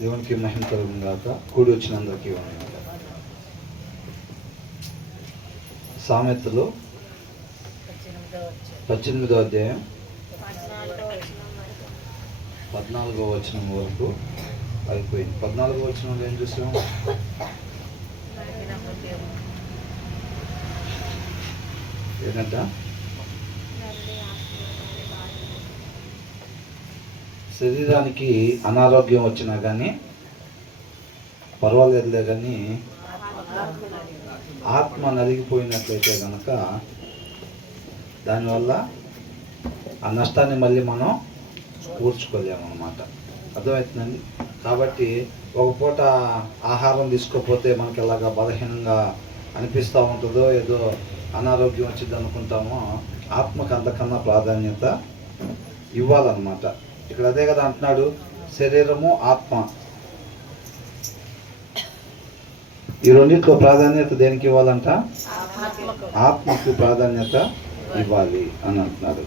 దేవునికి మహిమ కలుగును గాక. కూడి వచ్చిన అందరికీ వందనాలు. సామెతలు 18వ అధ్యాయం 14వ వచనం వరకు అయిపోయింది. 14వ వచనంలో ఏం చూసాం? ఏంటంట? శరీరానికి అనారోగ్యం వచ్చినా కానీ పర్వాలేదులే, కానీ ఆత్మ నలిగిపోయినట్లయితే కనుక దానివల్ల ఆ నష్టాన్ని మళ్ళీ మనం కూర్చుకోలేమన్నమాట. అర్థమవుతుందండి. కాబట్టి ఒక పూట ఆహారం తీసుకోకపోతే మనకి ఎలాగా బలహీనంగా అనిపిస్తూ ఉంటుందో, ఏదో అనారోగ్యం వచ్చింది అనుకుంటామో, ఆత్మకు అంతకన్నా ప్రాధాన్యత ఇవ్వాలన్నమాట. ఇక్కడ అదే కదా అంటున్నాడు, శరీరము ఆత్మ ఈ రెండింటిలో ప్రాధాన్యత దేనికి ఇవ్వాలంట? ఆత్మకు ప్రాధాన్యత ఇవ్వాలి అని అంటున్నాడు.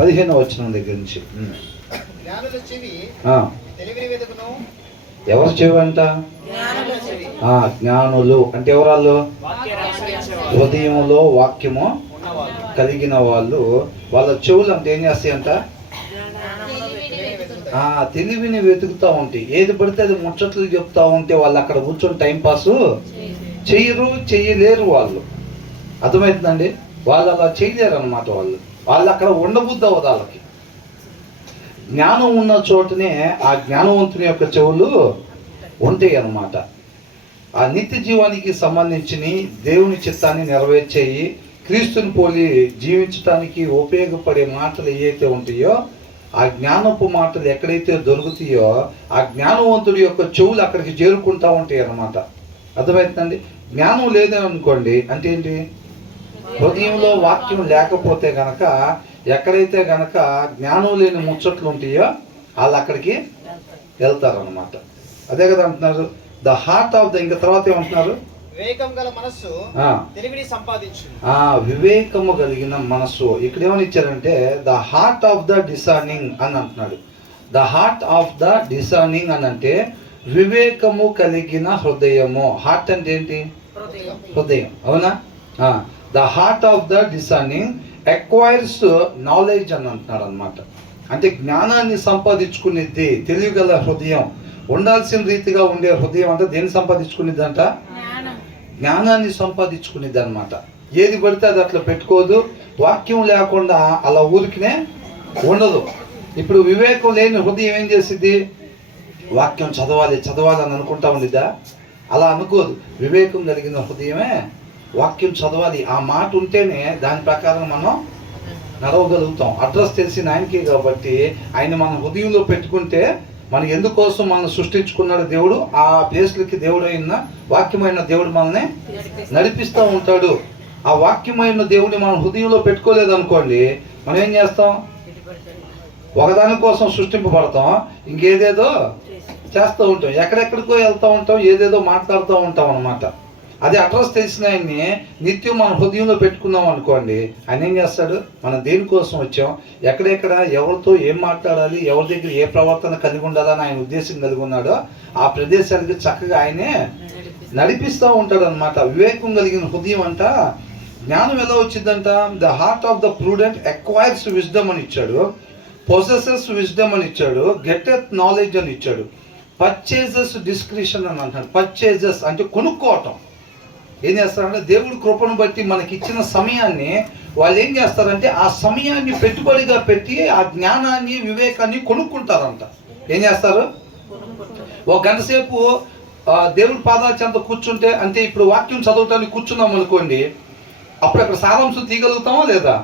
15వ వచనం దగ్గర నుంచి. ఎవరు చెవి అంట? జ్ఞానులు అంటే ఎవరాళ్ళు? హృదయంలో వాక్యము కలిగిన వాళ్ళు. వాళ్ళ చెవులు అంటే ఏం చేస్తాయంట? తెలివిని వెతుకుతూ ఉంటాయి. ఏది పడితే అది ముచ్చట్లు చెప్తా ఉంటే వాళ్ళు అక్కడ కూర్చొని టైంపాస్ చెయ్యలేరు వాళ్ళు. అర్థమవుతుందండి. వాళ్ళు అలా చేయలేరు అనమాట. వాళ్ళు అక్కడ ఉండబుద్ధి అవ్వదు వాళ్ళకి. జ్ఞానం ఉన్న చోటనే ఆ జ్ఞానవంతుని యొక్క చెవులు ఉంటాయి అన్నమాట. ఆ నిత్య జీవానికి సంబంధించిన దేవుని చిత్తాన్ని నెరవేర్చేయి, క్రీస్తుని పోలి జీవించడానికి ఉపయోగపడే మాటలు ఏవైతే ఉంటాయో, ఆ జ్ఞానపు మాటలు ఎక్కడైతే దొరుకుతాయో ఆ జ్ఞానవంతుడి యొక్క చెవులు అక్కడికి చేరుకుంటూ ఉంటాయి అన్నమాట. అర్థమవుతుందండి. జ్ఞానం లేదని అనుకోండి అంటే ఏంటి? హృదయంలో వాక్యం లేకపోతే గనక, ఎక్కడైతే గనక జ్ఞానం లేని ముచ్చట్లు ఉంటాయో వాళ్ళు అక్కడికి వెళ్తారన్నమాట. అదే కదా అంటున్నారు, ద హార్ట్ ఆఫ్ ద, ఇంకా తర్వాత ఏమంటున్నారు? వివేకం గల మనస్సు తెలివిని సంపాదించు. వివేకము కలిగిన మనస్సు. ఇక్కడ ఏమని ఇచ్చారంటే the heart of the discerning అని అంటున్నాడు. The heart of the discerning అని అంటే వివేకము కలిగిన హృదయము. హార్ట్ అంటే ఏంటి? హృదయం. అవునా? The heart of the discerning acquires knowledge అని అంటున్నాడు అనమాట. అంటే జ్ఞానాన్ని సంపాదించుకునేది తెలియగల హృదయం. ఉండాల్సిన రీతిగా ఉండే హృదయం అంటే దేన్ని సంపాదించుకునేది అంట? జ్ఞానాన్ని సంపాదించుకునేది అనమాట. ఏది పడితే అది అట్లా పెట్టుకోదు. వాక్యం లేకుండా అలా ఊరికినే ఉండదు. ఇప్పుడు వివేకం లేని హృదయం ఏం చేసిద్ది? వాక్యం చదవాలి అని అనుకుంటా ఉండిద్దా? అలా అనుకోదు. వివేకం కలిగిన హృదయమే వాక్యం చదవాలి. ఆ మాట ఉంటేనే దాని ప్రకారం మనం నడవగలుగుతాం. అడ్రస్ తెలిసిన ఆయనకే కాబట్టి ఆయన మన హృదయంలో పెట్టుకుంటే, మన ఎందుకోసం మనం సృష్టించుకున్నాడు దేవుడు, ఆ ప్లేస్లకి దేవుడు అయిన వాక్యమైన దేవుడు మనల్ని నడిపిస్తూ ఉంటాడు. ఆ వాక్యమైన దేవుడిని మనం హృదయంలో పెట్టుకోలేదు అనుకోండి, మనం ఏం చేస్తాం? ఒకదాని కోసం సృష్టింపబడతాం, ఇంకేదేదో చేస్తూ ఉంటాం, ఎక్కడెక్కడికో వెళ్తూ ఉంటాం, ఏదేదో మాట్లాడుతూ ఉంటాం అన్నమాట. అది అడ్రస్ తెలిసిన ఆయన్ని నిత్యం మన హృదయంలో పెట్టుకున్నాం అనుకోండి, ఆయన ఏం చేస్తాడు? మనం దేనికోసం వచ్చాం, ఎక్కడెక్కడ ఎవరితో ఏం మాట్లాడాలి, ఎవరి దగ్గర ఏ ప్రవర్తన కలిగి ఉండాలని ఆయన ఉద్దేశం కలిగి ఉన్నాడో ఆ ప్రదేశానికి చక్కగా ఆయనే నడిపిస్తూ ఉంటాడు అనమాట. వివేకం కలిగిన హృదయం అంట. జ్ఞానం ఎలా వచ్చిందంట? The heart of the prudent acquires wisdom అని ఇచ్చాడు, పొసెసెస్ విజ్డమ్ అని ఇచ్చాడు, గెటెత్ నాలెడ్జ్ అని ఇచ్చాడు, పర్చేజెస్ డిస్క్రిషన్ అని అంటాడు. పర్చేజెస్ అంటే కొనుక్కోవటం. ఏం చేస్తారంటే దేవుడి కృపను బట్టి మనకి ఇచ్చిన సమయాన్ని వాళ్ళు ఏం చేస్తారంటే ఆ సమయాన్ని పెట్టుబడిగా పెట్టి ఆ జ్ఞానాన్ని వివేకాన్ని కొనుక్కుంటారంట. ఏం చేస్తారు? ఒక గంట సేపు దేవుడి పాదాల చెంత కూర్చుంటే, అంటే ఇప్పుడు వాక్యం చదవటానికి కూర్చున్నాం అనుకోండి, అప్పుడు అక్కడ సారాంశం తీయగలుగుతామా లేదా?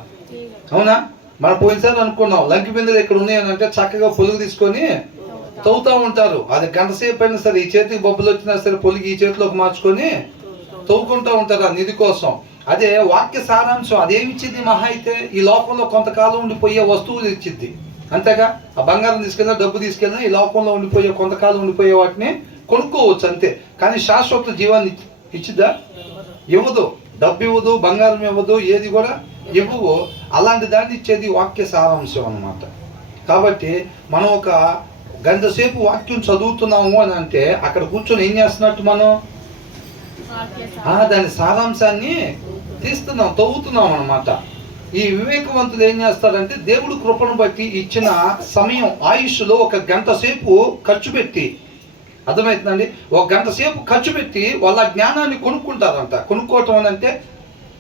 అవునా? మనం పోయినసారి అనుకున్నాం లంకి బిందెలు ఇక్కడ ఉన్నాయని అంటే చక్కగా పొలుగు తీసుకొని తవ్వుతూ ఉంటారు. అది గంట సేపు అయినా సరే, ఈ చేతికి బొబ్బులు వచ్చినా సరే పొలిగి ఈ చేతిలోకి మార్చుకొని తవ్వుకుంటూ ఉంటారు ఆ నిధి కోసం. అదే వాక్య సారాంశం అదేమిచ్చింది? మహా అయితే ఈ లోకంలో కొంతకాలం ఉండిపోయే వస్తువులు ఇచ్చింది, అంతేగా. ఆ బంగారం తీసుకెళ్ళినా, డబ్బు తీసుకెళ్ళినా ఈ లోకంలో ఉండిపోయే కొంతకాలం ఉండిపోయే వాటిని కొనుక్కోవచ్చు అంతే. కానీ శాశ్వత జీవాన్ని ఇచ్చిద్దా? ఇవ్వదు. డబ్బు ఇవ్వదు, బంగారం ఇవ్వదు, ఏది కూడా ఇవ్వవు. అలాంటి దాన్ని ఇచ్చేది వాక్య సారాంశం అన్నమాట. కాబట్టి మనం ఒక గంట సేపు వాక్యం చదువుతున్నాము అని అంటే అక్కడ కూర్చొని ఏం చేస్తున్నట్టు మనం దాని సారాంశాన్ని తీస్తున్నాం, తవ్వుతున్నాం అన్నమాట. ఈ వివేకవంతులు ఏం చేస్తారంటే దేవుడు కృపను బట్టి ఇచ్చిన సమయం ఆయుష్లో ఒక గంట సేపు ఖర్చు పెట్టి, అర్థమవుతుందండి, ఒక గంట సేపు ఖర్చు పెట్టి వాళ్ళ జ్ఞానాన్ని కొనుక్కుంటారంట. కొనుక్కోవటం అని అంటే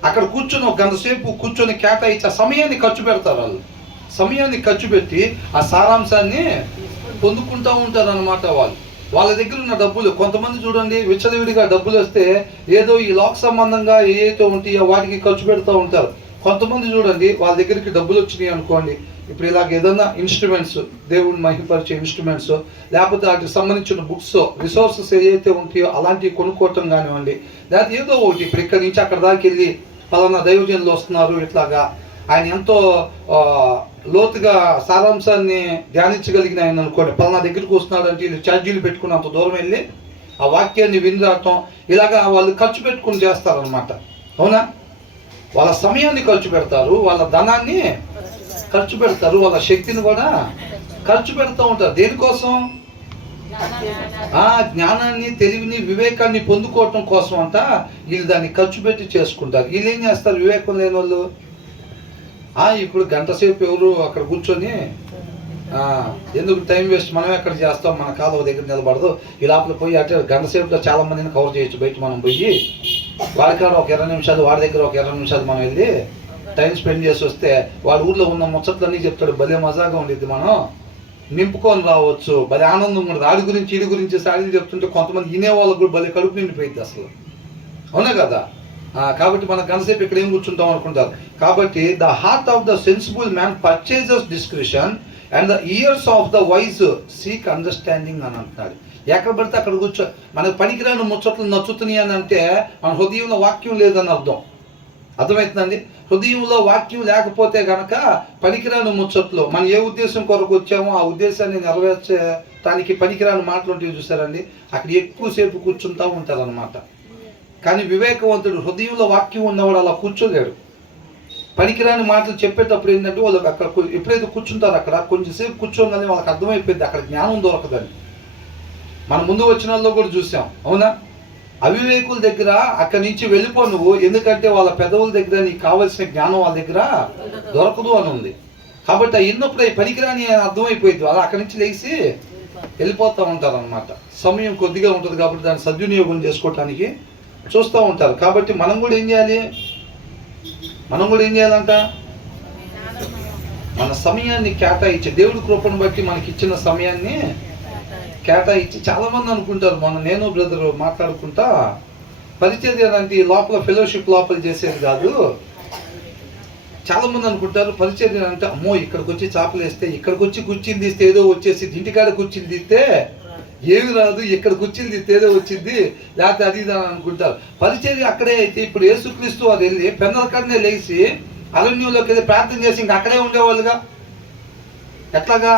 అక్కడ కూర్చొని ఒక గంట సేపు కూర్చొని కేటాయించి ఆ సమయాన్ని ఖర్చు పెడతారు. వాళ్ళు సమయాన్ని ఖర్చు పెట్టి ఆ సారాంశాన్ని పొందుకుంటూ ఉంటారు అన్నమాట. వాళ్ళ దగ్గర ఉన్న డబ్బులు, కొంతమంది చూడండి విచ్చలవిడిగా డబ్బులు వస్తే ఏదో ఈ లోక సంబంధంగా ఏవైతే ఉంటాయో వాటికి ఖర్చు పెడుతూ ఉంటారు. కొంతమంది చూడండి వాళ్ళ దగ్గరికి డబ్బులు వచ్చినాయి అనుకోండి, ఇప్పుడు ఇలాగ ఏదన్నా ఇన్స్ట్రుమెంట్స్, దేవుడిని మహిమపరిచే ఇన్స్ట్రుమెంట్స్, లేకపోతే వాటికి సంబంధించిన బుక్స్, రిసోర్సెస్ ఏవైతే ఉంటాయో అలాంటివి కొనుక్కోవటం కానివ్వండి, లేకపోతే ఏదో ఒకటి ఇప్పుడు ఇక్కడి నుంచి అక్కడ దాకా వెళ్ళి పలానా దైవజనులు వస్తున్నారు, ఇట్లాగా ఆయన ఎంతో లోతుగా సారాంశాన్ని ధ్యానించగలిగిన ఆయన అనుకోండి, పలానా దగ్గరికి వస్తున్నాడు అంటే వీళ్ళు ఛార్జీలు పెట్టుకుని అంత దూరం వెళ్ళి ఆ వాక్యాన్ని విని రావటం, ఇలాగా వాళ్ళు ఖర్చు పెట్టుకుని చేస్తారనమాట. అవునా? వాళ్ళ సమయాన్ని ఖర్చు పెడతారు, వాళ్ళ ధనాన్ని ఖర్చు పెడతారు, వాళ్ళ శక్తిని కూడా ఖర్చు పెడతా ఉంటారు. దేనికోసం? జ్ఞానాన్ని, తెలివిని, వివేకాన్ని పొందుకోవటం కోసం అంట వీళ్ళు దాన్ని ఖర్చు పెట్టి చేసుకుంటారు. వీళ్ళు ఏం చేస్తారు? వివేకం లేని వాళ్ళు ఇప్పుడు గంట సేపు ఎవరు అక్కడ కూర్చొని ఎందుకు టైం వేస్ట్, మనమే అక్కడ చేస్తాం, మన కాలు దగ్గర నిలబడదు, ఈ లోపల పోయి అంటే గంట సేపులో చాలా మందిని కవర్ చేయొచ్చు. బయట మనం పోయి వాడి కాడ ఒక 20 నిమిషాలు, వాడి దగ్గర ఒక 20 నిమిషాలు మనం వెళ్ళి టైం స్పెండ్ చేసి వస్తే వాడి ఊర్లో ఉన్న ముచ్చట్లన్నీ చెప్తాడు. భలే మజాగా ఉండిద్ది, మనం నింపుకొని రావచ్చు, భలే ఆనందం ఉంటుంది. ఆడి గురించి ఈడి గురించి సాడీలు చెప్తుంటే కొంతమంది వినేవాళ్ళకు కూడా భలే కడుపు నిండిపోయింది అసలు. అవునా కదా? కాబట్టి మనం గంటసేపు ఇక్కడ ఏం కూర్చుంటాం అనుకుంటారు. కాబట్టి the heart of the sensible man purchases discretion and the years of the wise seek understanding అని అంటున్నాడు. ఎక్కడ పడితే అక్కడ కూర్చో, మనకు పనికిరాని ముచ్చట్లు నచ్చుతున్నాయి అని అంటే మన హృదయంలో వాక్యం లేదని అర్థం. అర్థమవుతుందండి? హృదయంలో వాక్యం లేకపోతే కనుక పనికిరాని ముచ్చట్లు, మనం ఏ ఉద్దేశం కొరకు వచ్చామో ఆ ఉద్దేశాన్ని నెరవేర్చడానికి పనికిరాని మాటలు ఉంటాయి చూసారండి, అక్కడ ఎక్కువసేపు కూర్చుంటూ ఉంటారు అనమాట. కానీ వివేకవంతుడు హృదయంలో వాక్యం ఉన్నవాడు అలా కూర్చోలేడు. పనికిరాని మాటలు చెప్పేటప్పుడు ఏంటంటే వాళ్ళు అక్కడ ఎప్పుడైతే కూర్చుంటారో అక్కడ కొంచెంసేపు కూర్చోగానే వాళ్ళకి అర్థమైపోయింది అక్కడ జ్ఞానం దొరకదని. మన ముందు వచ్చిన వాళ్ళు కూడా చూసాం. అవునా? అవివేకుల దగ్గర అక్కడి నుంచి వెళ్ళిపో నువ్వు, ఎందుకంటే వాళ్ళ పెదవుల దగ్గర నీకు కావలసిన జ్ఞానం వాళ్ళ దగ్గర దొరకదు అని ఉంది. కాబట్టి ఎన్నప్పుడు పనికిరాని అర్థమైపోయింది, వాళ్ళు అక్కడి నుంచి లేచి వెళ్ళిపోతూ ఉంటారు అనమాట. సమయం కొద్దిగా ఉంటుంది కాబట్టి దాన్ని సద్వినియోగం చేసుకోవటానికి చూస్తూ ఉంటారు. కాబట్టి మనం కూడా ఏం చేయాలి? మనం కూడా ఏం చేయాలంట? మన సమయాన్ని కేటాయించి, దేవుడి కృపను బట్టి మనకి ఇచ్చిన సమయాన్ని కేటాయించి, చాలామంది అనుకుంటారు, నేను బ్రదర్ మాట్లాడుకుంటా పరిచర్య అంటే లోపల ఫెలోషిప్ లోపల చేసేది కాదు. చాలామంది అనుకుంటారు పరిచర్య అంటే అమ్మో ఇక్కడికి వచ్చి చేపలు వేస్తే, ఇక్కడికి వచ్చి కుర్చీలు తీస్తే ఏదో వచ్చేసి, ఇంటికాడ కుర్చీలు తీస్తే ఏమి రాదు, ఇక్కడ కుర్చీలు తీస్తే ఏదో వచ్చింది, లేకపోతే అది ఇది అని అనుకుంటారు. పరిచర్య అక్కడే అయితే ఇప్పుడు యేసుక్రీస్తు వారు వెళ్ళి పెన్నల కాడనే లేచి అరణ్యంలోకి వెళ్ళి ప్రార్థన చేసి ఇంక అక్కడే ఉండేవాళ్ళుగా. ఎట్లాగా?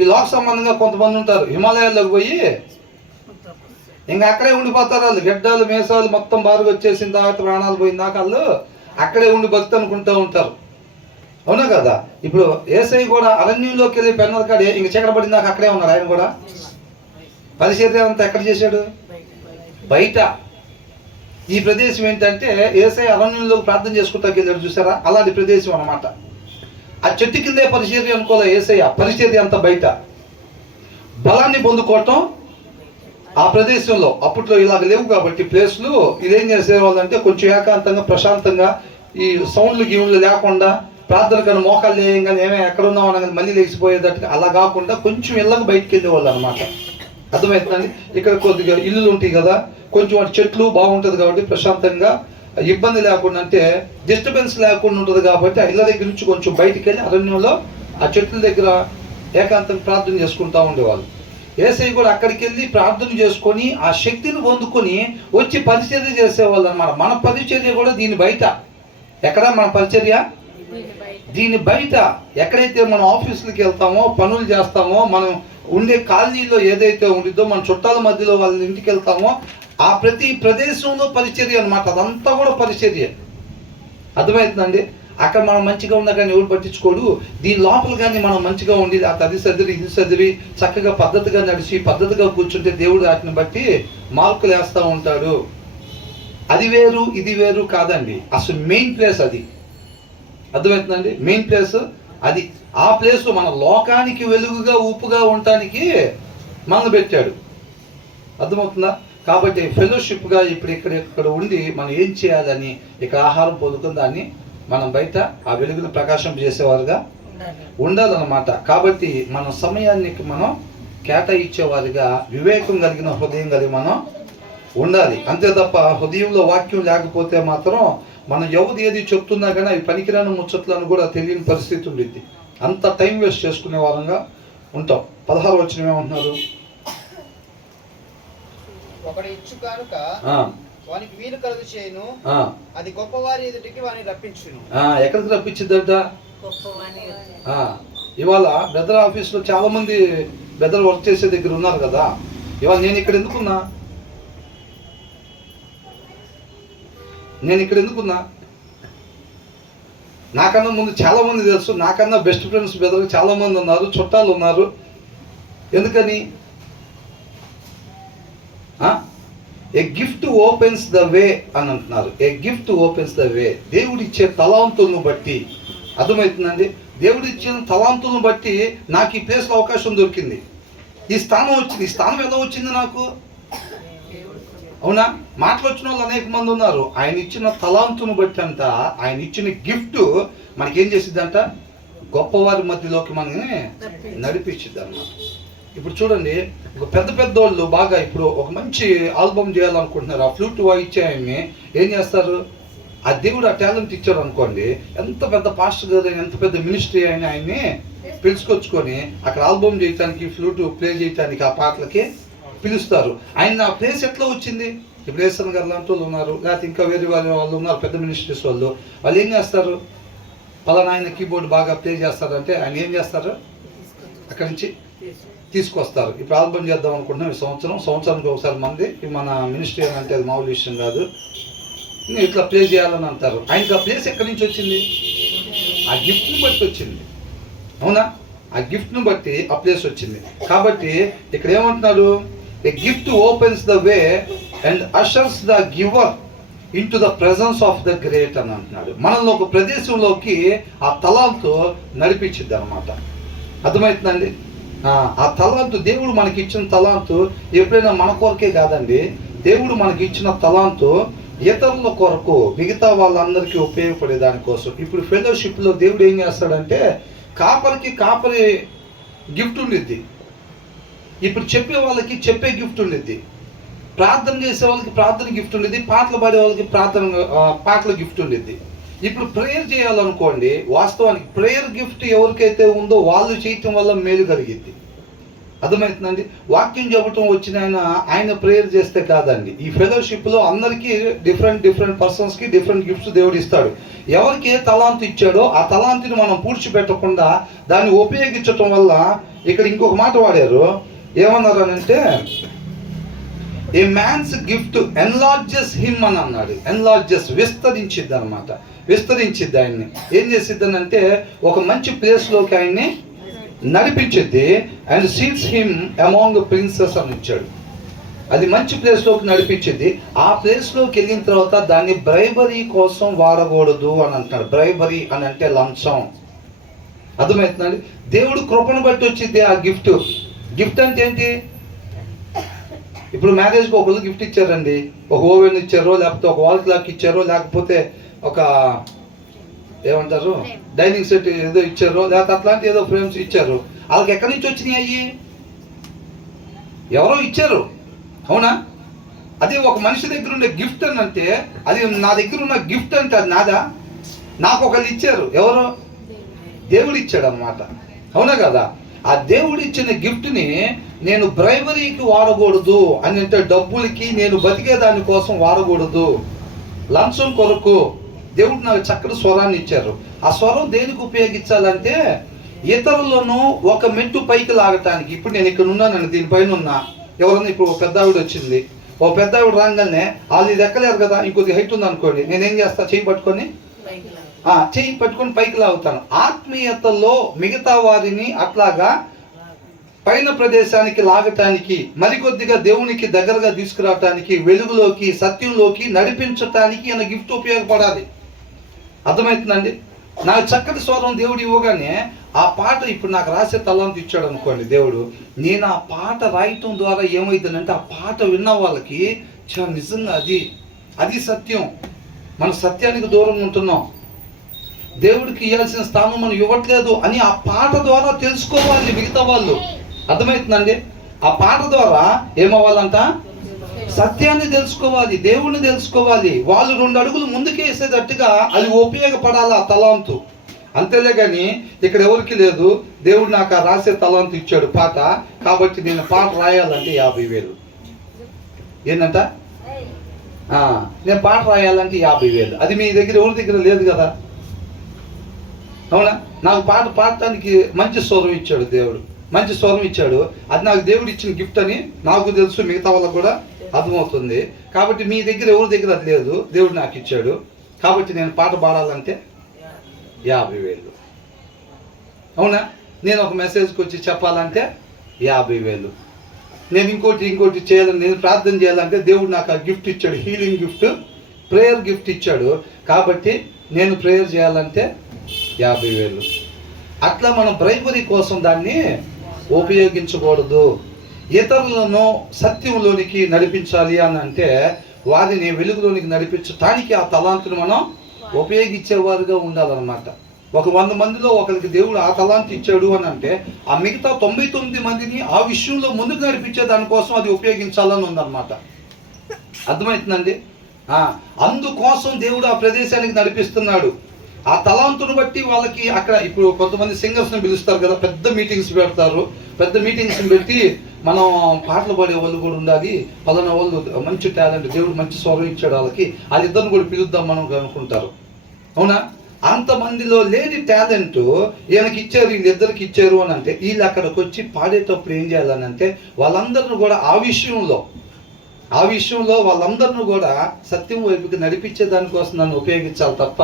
ఈ లోక సంబంధంగా కొంతమంది ఉంటారు, హిమాలయాల్లోకి పోయి ఇంకా అక్కడే ఉండిపోతారు. వాళ్ళు గడ్డాలు మేసాలు మొత్తం బారుగా వచ్చేసిన తర్వాత ప్రాణాలు పోయిన దాకా వాళ్ళు అక్కడే ఉండి భక్తి అనుకుంటూ ఉంటారు. అవునా కదా? ఇప్పుడు యేసయ్య కూడా అరణ్యంలోకి వెళ్ళి పెన్నల కాడ ఇంక చీకట పడిన దాకా అక్కడే ఉన్నారు. ఆయన కూడా పరిచర్య అంతా ఎక్కడ చేశాడు? బయట. ఈ ప్రదేశం ఏంటంటే యేసయ్య అరణ్యంలోకి ప్రార్థన చేసుకుంటాకి వెళ్ళాడు చూసారా, అలాంటి ప్రదేశం అన్నమాట. ఆ చెట్టు కిందే పరిచర్య అనుకోలే యేసయ్య, పరిచర్య అంతా బయట. బలాన్ని పొందుకోవటం ఆ ప్రదేశంలో అప్పట్లో ఇలాగ లేవు కాబట్టి ప్లేస్లు, ఇదేం చేసేవాళ్ళు అంటే కొంచెం ఏకాంతంగా ప్రశాంతంగా ఈ సౌండ్లు గీవులు లేకుండా ప్రార్థన కానీ మోకాలు లేయంగానే ఏమే ఎక్కడ ఉన్నాం అనగానే మళ్ళీ లేచిపోయేటట్టుగా అలా కాకుండా కొంచెం ఇళ్ళకి బయటికి వెళ్ళేవాళ్ళు అనమాట. అర్థమవుతుందండి? ఇక్కడ కొద్దిగా ఇల్లులు ఉంటాయి కదా, కొంచెం వాటి చెట్లు బాగుంటుంది కాబట్టి ప్రశాంతంగా ఇబ్బంది లేకుండా, అంటే డిస్టర్బెన్స్ లేకుండా ఉంటుంది కాబట్టి ఆ ఇళ్ళ దగ్గర నుంచి కొంచెం బయటికి వెళ్ళి అరణ్యంలో ఆ చెట్ల దగ్గర ఏకాంతంగా ప్రార్థన చేసుకుంటూ ఉండేవాళ్ళు. యేసయ్య కూడా అక్కడికి వెళ్ళి ప్రార్థన చేసుకొని ఆ శక్తిని పొందుకొని వచ్చి పరిచర్య చేసేవాళ్ళు అనమాట. మన పరిచర్య కూడా దీని బయట. ఎక్కడ మన పరిచర్య? దీని బయట. ఎక్కడైతే మనం ఆఫీసులకి వెళ్తామో, పనులు చేస్తామో, మనం ఉండే కాలనీలో ఏదైతే ఉండిద్దో, మన చుట్టాల మధ్యలో వాళ్ళ ఇంటికి వెళ్తామో ఆ ప్రతి ప్రదేశంలో పరిచర్య అనమాట. అదంతా కూడా పరిచర్య. అర్థమవుతుందండి? అక్కడ మనం మంచిగా ఉన్నా కానీ ఎవరు పట్టించుకోడు. దీని లోపల కానీ మనం మంచిగా ఉండి అది చదివి ఇది చదివి చక్కగా పద్ధతిగా నడిచి పద్ధతిగా కూర్చుంటే దేవుడు వాటిని బట్టి మార్కులు వేస్తూ ఉంటాడు. అది వేరు ఇది వేరు కాదండి, అసలు మెయిన్ ప్లేస్ అది. అర్థమవుతుందండి? మెయిన్ ప్లేస్ అది. ఆ ప్లేస్ మన లోకానికి వెలుగుగా ఉప్పుగా ఉండటానికి మనం పెట్టాడు. అర్థమవుతుందా? కాబట్టి ఫెలోషిప్గా ఇప్పుడు ఇక్కడ ఉండి మనం ఏం చేయాలని ఇక్కడ ఆహారం పొందుకుని దాన్ని మనం బయట ఆ వెలుగును ప్రకాశం చేసేవారుగా ఉండాలన్నమాట. కాబట్టి మన సమయాన్ని మనం కేటాయించేవారిగా వివేకం కలిగిన హృదయం కలిగి మనం ఉండాలి. అంతే తప్ప హృదయంలో వాక్యం లేకపోతే మాత్రం మనం ఎవరు ఏది చెప్తున్నా కానీ అవి పనికిరాని ముచ్చట్లను కూడా తెలియని పరిస్థితి ఉండిద్ది. అంత టైం వేస్ట్ చేసుకునే వారంగా ఉంటాం. 16 వచనం ఏమంటున్నారు? ఒకడు ఇచ్చు కనుక వానికి వీలు కలుగు చేయను, అది గొప్పవారి ఎదుటికి వాని రప్పించును. ఎక్కడికి రప్పించిద్దంట? ఇవాళ బెదర్ ఆఫీస్లో చాలా మంది బెదర్ వర్క్ చేసే దగ్గర ఉన్నారు కదా. ఇవాళ నేను ఇక్కడ ఎందుకున్నా? నాకన్నా ముందు చాలా మంది తెలుసు. నాకన్నా బెస్ట్ ఫ్రెండ్స్ బెదర్ చాలా మంది ఉన్నారు, చుట్టాలు ఉన్నారు. ఎందుకని? ఏ గిఫ్ట్ ఓపెన్స్ ద వే అని అంటున్నారు. ఏ గిఫ్ట్ ఓపెన్స్ ద వే. దేవుడిచ్చే తలాంతులను బట్టి, అర్థమవుతుందండి? దేవుడిచ్చిన తలాంతులను బట్టి నాకు ఈ ప్లేస్లో అవకాశం దొరికింది, ఈ స్థానం వచ్చింది. ఈ స్థానం ఎలా వచ్చింది నాకు? అవునా? మాటలు వచ్చిన వాళ్ళు అనేక మంది ఉన్నారు. ఆయన ఇచ్చిన తలాంతును బట్టి అంట, ఆయన ఇచ్చిన గిఫ్ట్ మనకేం చేసిద్దంట? గొప్పవారి మధ్యలోకి మనల్ని నడిపించిద్ది అన్నమాట. ఇప్పుడు చూడండి, ఒక పెద్ద వాళ్ళు బాగా ఇప్పుడు ఒక మంచి ఆల్బమ్ చేయాలనుకుంటున్నారు. ఆ ఫ్లూట్ వాయిచ్చే ఆయన్ని ఏం చేస్తారు? ఆ దేవుడు ఆ టాలెంట్ ఇచ్చాడు అనుకోండి, ఎంత పెద్ద పాస్టర్ గారు, ఎంత పెద్ద మినిస్ట్రీ అయినా ఆయన్ని పిలుచుకొచ్చుకొని అక్కడ ఆల్బమ్ చేయటానికి, ఫ్లూట్ ప్లే చేయటానికి ఆ పాటలకి పిలుస్తారు. ఆయన ఆ ప్లేస్ ఎట్లా వచ్చింది? ఇప్పుడు ఏసన్ గారు లాంటి వాళ్ళు ఉన్నారు, లేకపోతే ఇంకా వేరే వాళ్ళు ఉన్నారు, పెద్ద మినిస్ట్రీస్ వాళ్ళు ఏం చేస్తారు? పలానా ఆయన కీబోర్డ్ బాగా ప్లే చేస్తారంటే ఆయన ఏం చేస్తారు? అక్కడి నుంచి తీసుకొస్తారు. ఇప్పుడు ఆల్బమ్ చేద్దాం అనుకుంటున్నాం. ఈ సంవత్సరానికి ఒకసారి మంది మన మినిస్ట్రీ అని అంటే అది మామూలు విషయం కాదు, ఇట్లా ప్లే చేయాలని అంటారు. ఆయనకి ఆ ప్లేస్ ఎక్కడి నుంచి వచ్చింది? ఆ గిఫ్ట్ని బట్టి వచ్చింది. అవునా? ఆ గిఫ్ట్ను బట్టి ఆ ప్లేస్ వచ్చింది. కాబట్టి ఇక్కడ ఏమంటున్నాడు? A gift opens the way and ushers the giver into the presence of the great అని అంటున్నాడు. మనల్ని ఒక ప్రదేశంలోకి ఆ తలాంతు నడిపించిద్ది అనమాట. అర్థమవుతుందండి? ఆ తలాంతు, దేవుడు మనకి ఇచ్చిన తలాంతు ఎప్పుడైనా మన కొరకే కాదండి. దేవుడు మనకి ఇచ్చిన తలాంతు ఇతరుల కొరకు, మిగతా వాళ్ళందరికీ ఉపయోగపడే దానికోసం. ఇప్పుడు ఫెలోషిప్లో దేవుడు ఏం చేస్తాడంటే, కాపరి గిఫ్ట్ ఉండిద్ది, ఇప్పుడు చెప్పే వాళ్ళకి చెప్పే గిఫ్ట్ ఉండిద్ది, ప్రార్థన చేసే వాళ్ళకి ప్రార్థన గిఫ్ట్ ఉండిద్ది, పాటలు పాడే వాళ్ళకి పాటల గిఫ్ట్ ఉండిద్ది. ఇప్పుడు ప్రేయర్ చేయాలనుకోండి, వాస్తవానికి ప్రేయర్ గిఫ్ట్ ఎవరికైతే ఉందో వాళ్ళు చేయటం వల్ల మేలు కలిగిద్ది. అర్థమవుతుందండి? వాక్యం చెప్పటం వచ్చిన ఆయన ప్రేయర్ చేస్తే కాదండి. ఈ ఫెలోషిప్లో అందరికీ డిఫరెంట్ పర్సన్స్కి డిఫరెంట్ గిఫ్ట్స్ దేవుడు ఇస్తాడు. ఎవరికి ఏ తలాంతు ఇచ్చాడో ఆ తలాంతుని మనం పూడ్చిపెట్టకుండా దాన్ని ఉపయోగించటం వల్ల, ఇక్కడ ఇంకొక మాట వాడారు, ఏమన్నారు అని అంటే, ఏ మ్యాన్స్ గిఫ్ట్ ఎన్లార్జెస్ హిమ్ అని అన్నాడు. ఎన్లార్జెస్, విస్తరించిద్ది అనమాట. విస్తరించిద్ది ఆయన్ని. ఏం చేసిద్ది అంటే, ఒక మంచి ప్లేస్లోకి ఆయన్ని నడిపించిద్ది. And seats him among princes అని ఇచ్చాడు. అది మంచి ప్లేస్లోకి నడిపించింది. ఆ ప్లేస్లోకి వెళ్ళిన తర్వాత దాన్ని బ్రైబరీ కోసం వాడకూడదు అని అంటున్నాడు. బ్రైబరీ అని అంటే లంచం. అర్థమవుతుందండి? దేవుడు కృపను బట్టి వచ్చింది ఆ గిఫ్ట్. గిఫ్ట్ అంటే ఏంటి? ఇప్పుడు మ్యారేజ్కి ఒకళ్ళు గిఫ్ట్ ఇచ్చారండి, ఒక ఓవెన్ ఇచ్చారో, లేకపోతే ఒక వాల్ క్లాక్ ఇచ్చారో, లేకపోతే ఒక ఏమంటారు డైనింగ్ సెట్ ఏదో ఇచ్చారో, లేకపోతే అట్లాంటి ఏదో ఫ్రేమ్స్ ఇచ్చారు. వాళ్ళకి ఎక్కడి నుంచి వచ్చినాయి? అయ్యి ఎవరో ఇచ్చారు. అవునా? అది ఒక మనిషి దగ్గర ఉండే గిఫ్ట్ అని అంటే, అది నా దగ్గర ఉన్న గిఫ్ట్ అంటే అది నాదా? నాకు ఒకళ్ళు ఇచ్చారు. ఎవరు? దేవుడు ఇచ్చాడు అన్నమాట. అవునా కదా? ఆ దేవుడు ఇచ్చిన గిఫ్ట్ని నేను బ్రైబరీకి వాడకూడదు అని అంటే, డబ్బులకి నేను బతికే దాని కోసం వాడకూడదు, లంచం కొరకు. దేవుడు నాకు చక్కటి స్వరాన్ని ఇచ్చారు. ఆ స్వరం దేనికి ఉపయోగించాలంటే, ఇతరులను ఒక మెట్టు పైకి లాగటానికి. ఇప్పుడు నేను ఇక్కడ ఉన్నాను, దీనిపైన ఉన్నా. ఎవరన్నా ఇప్పుడు ఒక పెద్ద ఆవిడ వచ్చింది, ఒక పెద్ద ఆవిడ రాగానే వాళ్ళు ఇది ఎక్కలేరు కదా, ఇంకొద్ది హైట్ ఉంది అనుకోండి, నేనేం చేస్తా? చేయి పట్టుకొని చెయ్యి పట్టుకొని పైకి లాగుతాను. ఆత్మీయతలో మిగతా వారిని అట్లాగా పైన ప్రదేశానికి లాగటానికి, మరికొద్దిగా దేవునికి దగ్గరగా తీసుకురావటానికి, వెలుగులోకి సత్యంలోకి నడిపించటానికి ఈయన గిఫ్ట్ ఉపయోగపడాలి. అర్థమవుతుందండి? నాకు చక్కటి స్వరం దేవుడు ఇవ్వగానే ఆ పాట, ఇప్పుడు నాకు రాసే తలాంతు ఇచ్చాడు అనుకోండి దేవుడు, నేను ఆ పాట రాయటం ద్వారా ఏమవుతుందంటే ఆ పాట విన్న వాళ్ళకి నిజంగా అది సత్యం, మన సత్యానికి దూరంగా ఉంటున్నాం, దేవుడికి ఇవ్వాల్సిన స్థానం మనం ఇవ్వట్లేదు అని ఆ పాట ద్వారా తెలుసుకోవాలి మిగతా వాళ్ళు. అర్థమవుతుందండి? ఆ పాట ద్వారా ఏమవ్వాలంట? సత్యాన్ని తెలుసుకోవాలి, దేవుణ్ణి తెలుసుకోవాలి. వాళ్ళు 2 అడుగులు ముందుకే వేసేటట్టుగా అది ఉపయోగపడాలి ఆ తలాంతు. అంతేలే కానీ ఇక్కడ ఎవరికి లేదు, దేవుడు నాకు ఆ రాసే తలాంతు ఇచ్చాడు పాట, కాబట్టి నేను పాట రాయాలంటే 50,000. ఏంటంట? నేను పాట రాయాలంటే 50,000. అది మీ దగ్గర ఎవరి దగ్గర లేదు కదా, అవునా? నాకు పాట పాడటానికి మంచి స్వరం ఇచ్చాడు దేవుడు, మంచి స్వరం ఇచ్చాడు. అది నాకు దేవుడు ఇచ్చిన గిఫ్ట్ అని నాకు తెలుసు, మిగతా వాళ్ళకు కూడా అర్థమవుతుంది. కాబట్టి మీ దగ్గర ఎవరి దగ్గర అది లేదు, దేవుడు నాకు ఇచ్చాడు. కాబట్టి నేను పాట పాడాలంటే 50,000. అవునా? నేను ఒక మెసేజ్కి వచ్చి చెప్పాలంటే 50,000. నేను ఇంకోటి చేయాలని, నేను ప్రార్థన చేయాలంటే దేవుడు నాకు ఆ గిఫ్ట్ ఇచ్చాడు, హీలింగ్ గిఫ్ట్, ప్రేయర్ గిఫ్ట్ ఇచ్చాడు. కాబట్టి నేను ప్రేయర్ చేయాలంటే 50,000. అట్లా మనం బ్రైబరీ కోసం దాన్ని ఉపయోగించకూడదు. ఇతరులను సత్యంలోనికి నడిపించాలి అని అంటే వారిని వెలుగులోనికి నడిపించడానికి ఆ తలాంతును మనం ఉపయోగించేవారుగా ఉండాలన్నమాట. ఒక 100 మందిలో ఒకరికి దేవుడు ఆ తలాంతు ఇచ్చాడు అని అంటే ఆ మిగతా 99 మందిని ఆ విషయంలో ముందుకు నడిపించే దానికోసం అది ఉపయోగించాలని ఉందన్నమాట. అర్థమవుతుందండి? అందుకోసం దేవుడు ఆ ప్రదేశానికి నడిపిస్తున్నాడు. ఆ తలాంతును బట్టి వాళ్ళకి అక్కడ, ఇప్పుడు కొంతమంది సింగర్స్ని పిలుస్తారు కదా, పెద్ద మీటింగ్స్ పెడతారు. పెద్ద మీటింగ్స్ని పెట్టి మనం పాటలు పాడే వాళ్ళు కూడా ఉండాలి, పలానా వాళ్ళు మంచి టాలెంట్, దేవుడు మంచి స్వరం ఇచ్చాడు వాళ్ళకి, వాళ్ళిద్దరిని కూడా పిలుద్దాం మనం అనుకుంటారు. అవునా? అంతమందిలో లేని టాలెంట్ ఈయనకి ఇచ్చారు, వీళ్ళిద్దరికి ఇచ్చారు అని అంటే వీళ్ళు అక్కడికి వచ్చి పాడేటప్పుడు ఏం చేయాలని అంటే వాళ్ళందరిని కూడా ఆ విషయంలో వాళ్ళందరినీ కూడా సత్యం వైపుకి నడిపించే దానికోసం నన్ను ఉపయోగించాలి తప్ప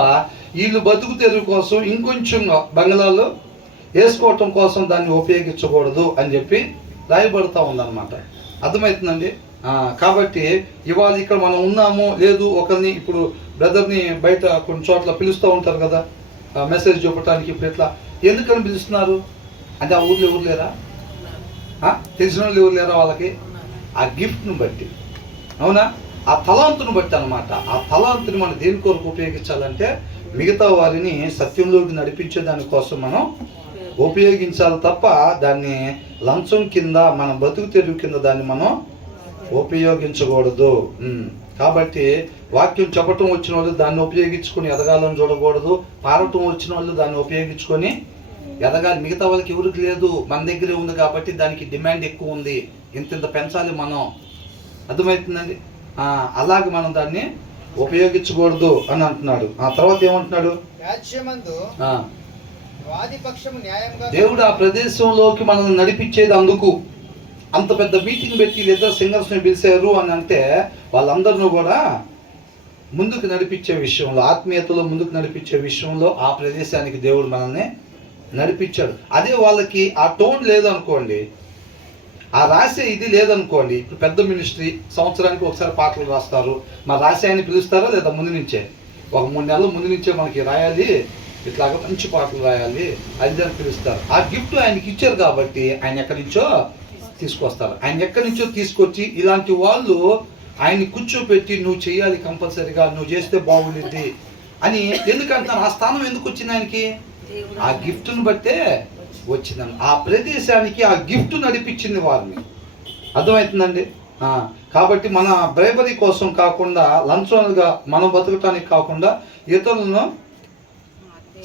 వీళ్ళు బతుకు తెరువు కోసం ఇంకొంచెం బంగ్లాలో వేసుకోవటం కోసం దాన్ని ఉపయోగించకూడదు అని చెప్పి రాయబడతా ఉందన్నమాట. అర్థమవుతుందండి? కాబట్టి ఇవాళ ఇక్కడ మనం ఉన్నాము లేదు, ఒకరిని ఇప్పుడు బ్రదర్ని బయట కొన్ని చోట్ల పిలుస్తూ ఉంటారు కదా మెసేజ్ చూపడానికి. ఇప్పుడు ఎట్లా ఎందుకని పిలుస్తున్నారు అంటే ఆ ఊర్లో ఎవరు లేరా, తెలిసిన వాళ్ళు ఎవరు లేరా వాళ్ళకి? ఆ గిఫ్ట్ను బట్టి, అవునా, ఆ తలాంతును బట్టి అనమాట. ఆ తలాంతుని మనం దేని కొరకు ఉపయోగించాలంటే మిగతా వారిని సత్యంలోకి నడిపించే దానికోసం మనం ఉపయోగించాలి తప్ప దాన్ని లంచం కింద, మన బతుకు తెరువు కింద దాన్ని మనం ఉపయోగించకూడదు. కాబట్టి వాక్యం చెప్పటం వచ్చిన వాళ్ళు దాన్ని ఉపయోగించుకొని ఎదగాలని చూడకూడదు, పాడటం వచ్చిన వాళ్ళు దాన్ని ఉపయోగించుకొని ఎదగాలి. మిగతా వాళ్ళకి ఎవరికి లేదు, మన దగ్గరే ఉంది కాబట్టి దానికి డిమాండ్ ఎక్కువ ఉంది, ఇంత పెంచాలి మనం. అర్థమవుతుందండి? అలాగే మనం దాన్ని ఉపయోగించకూడదు అని అంటున్నాడు. ఆ తర్వాత ఏమంటున్నాడు? దేవుడు ఆ ప్రదేశంలోకి మనల్ని నడిపించేది అందుకు. అంత పెద్ద మీటింగ్ పెట్టి ఇద్దరు సింగర్స్ని పిలిచారు అని అంటే వాళ్ళందరినీ కూడా ముందుకు నడిపించే విషయంలో, ఆత్మీయతలో ముందుకు నడిపించే విషయంలో ఆ ప్రదేశానికి దేవుడు మనల్ని నడిపించాడు. అదే వాళ్ళకి ఆ టోన్ లేదనుకోండి, ఆ రాసే ఇది లేదనుకోండి, ఇప్పుడు పెద్ద మినిస్ట్రీ సంవత్సరానికి ఒకసారి పాటలు రాస్తారు, మరి రాసే ఆయన పిలుస్తారా లేదా? ముందు నుంచే ఒక 3 నెలల ముందు నుంచే మనకి రాయాలి, ఇట్లాగా మంచి పాటలు రాయాలి అది అని పిలుస్తారు. ఆ గిఫ్ట్ ఆయనకి ఇచ్చారు కాబట్టి ఆయన ఎక్కడి నుంచో తీసుకొస్తారు. ఆయన ఎక్కడి నుంచో తీసుకొచ్చి ఇలాంటి వాళ్ళు ఆయన్ని కూర్చోపెట్టి నువ్వు చేయాలి కంపల్సరీగా, నువ్వు చేస్తే బాగుంటుంది అని ఎందుకంటాను. ఆ స్థానం ఎందుకు వచ్చింది ఆయనకి? ఆ గిఫ్ట్ను బట్టే వచ్చిందని. ఆ ప్రదేశానికి ఆ గిఫ్ట్ నడిపించింది వారిని. అర్థమవుతుందండి? కాబట్టి మన బ్రైబరీ కోసం కాకుండా, లంచంగా మనం బతకటానికి కాకుండా ఇతరులను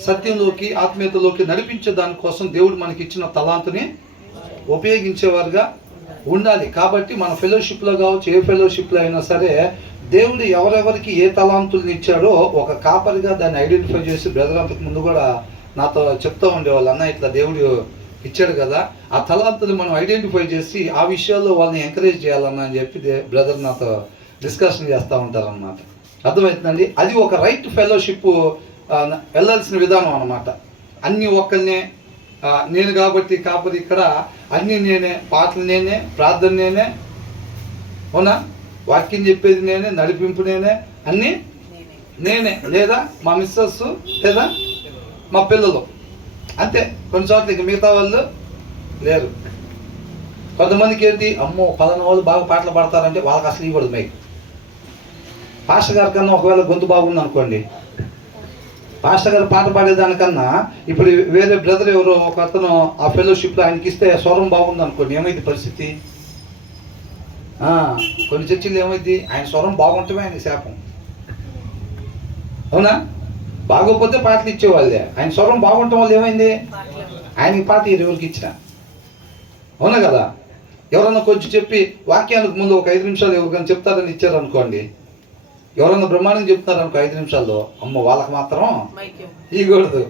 సత్యంలోకి ఆత్మీయతలోకి నడిపించే దానికోసం దేవుడు మనకి ఇచ్చిన తలాంతుని ఉపయోగించేవారుగా ఉండాలి. కాబట్టి మన ఫెలోషిప్లో కావచ్చు, ఏ ఫెలోషిప్లో అయినా సరే దేవుడు ఎవరెవరికి ఏ తలాంతుల్ని ఇచ్చాడో ఒక కాపరిగా దాన్ని ఐడెంటిఫై చేసి, బ్రదర్ అంతకు ముందు కూడా నాతో చెప్తూ ఉండేవాళ్ళు, అన్న ఇట్లా దేవుడు ఇచ్చాడు కదా, ఆ తలాంతులు మనం ఐడెంటిఫై చేసి ఆ విషయాల్లో వాళ్ళని ఎంకరేజ్ చేయాలన్నా అని చెప్పి బ్రదర్ నాతో డిస్కషన్ చేస్తూ ఉంటారన్నమాట. అర్థమవుతుందండి? అది ఒక రైట్ ఫెలోషిప్ వెళ్ళాల్సిన విధానం అన్నమాట. అన్నీ ఒక్కరినే, నేను కాబట్టి కాకపోతే ఇక్కడ అన్నీ నేనే, పాటలు నేనే, ప్రార్థన నేనే, అవునా, వాక్యం చెప్పేది నేనే, నడిపింపు నేనే, అన్నీ నేనే, లేదా మా మిస్సెస్, లేదా మా పిల్లలు, అంతే. కొన్ని చోట్ల ఇక మిగతా వాళ్ళు లేరు. కొంతమందికి ఏంటి, అమ్మో పలానా వాళ్ళు బాగా పాటలు పాడతారంటే వాళ్ళకి అసలు ఇవ్వదు మైక్. పాస్టర్ గారి కన్నా ఒకవేళ గొంతు బాగుంది అనుకోండి, పాస్టర్ గారు పాట పాడేదానికన్నా ఇప్పుడు వేరే బ్రదర్ ఎవరో ఒక అతను ఆ ఫెలోషిప్లో ఆయనకి ఇస్తే స్వరం బాగుంది అనుకోండి, ఏమైంది పరిస్థితి? కొన్ని చర్చిలు ఏమైంది, ఆయన స్వరం బాగుంటమే ఆయన శాపం, అవునా? బాగోకపోతే పాటలు ఇచ్చేవాళ్ళే, ఆయన స్వరం బాగుండటం వల్ల ఏమైంది, ఆయనకి పాట ఎవరికి ఇచ్చిన, అవునా కదా? ఎవరన్నా కొంచెం చెప్పి వాక్యానికి ముందు ఒక 5 నిమిషాలు ఎవరికైనా చెప్తారని ఇచ్చారనుకోండి, ఎవరన్నా బ్రహ్మాండం చెప్తున్నారు అనుకో 5 నిమిషాల్లో, అమ్మ వాళ్ళకి మాత్రం ఇవ్వకూడదు.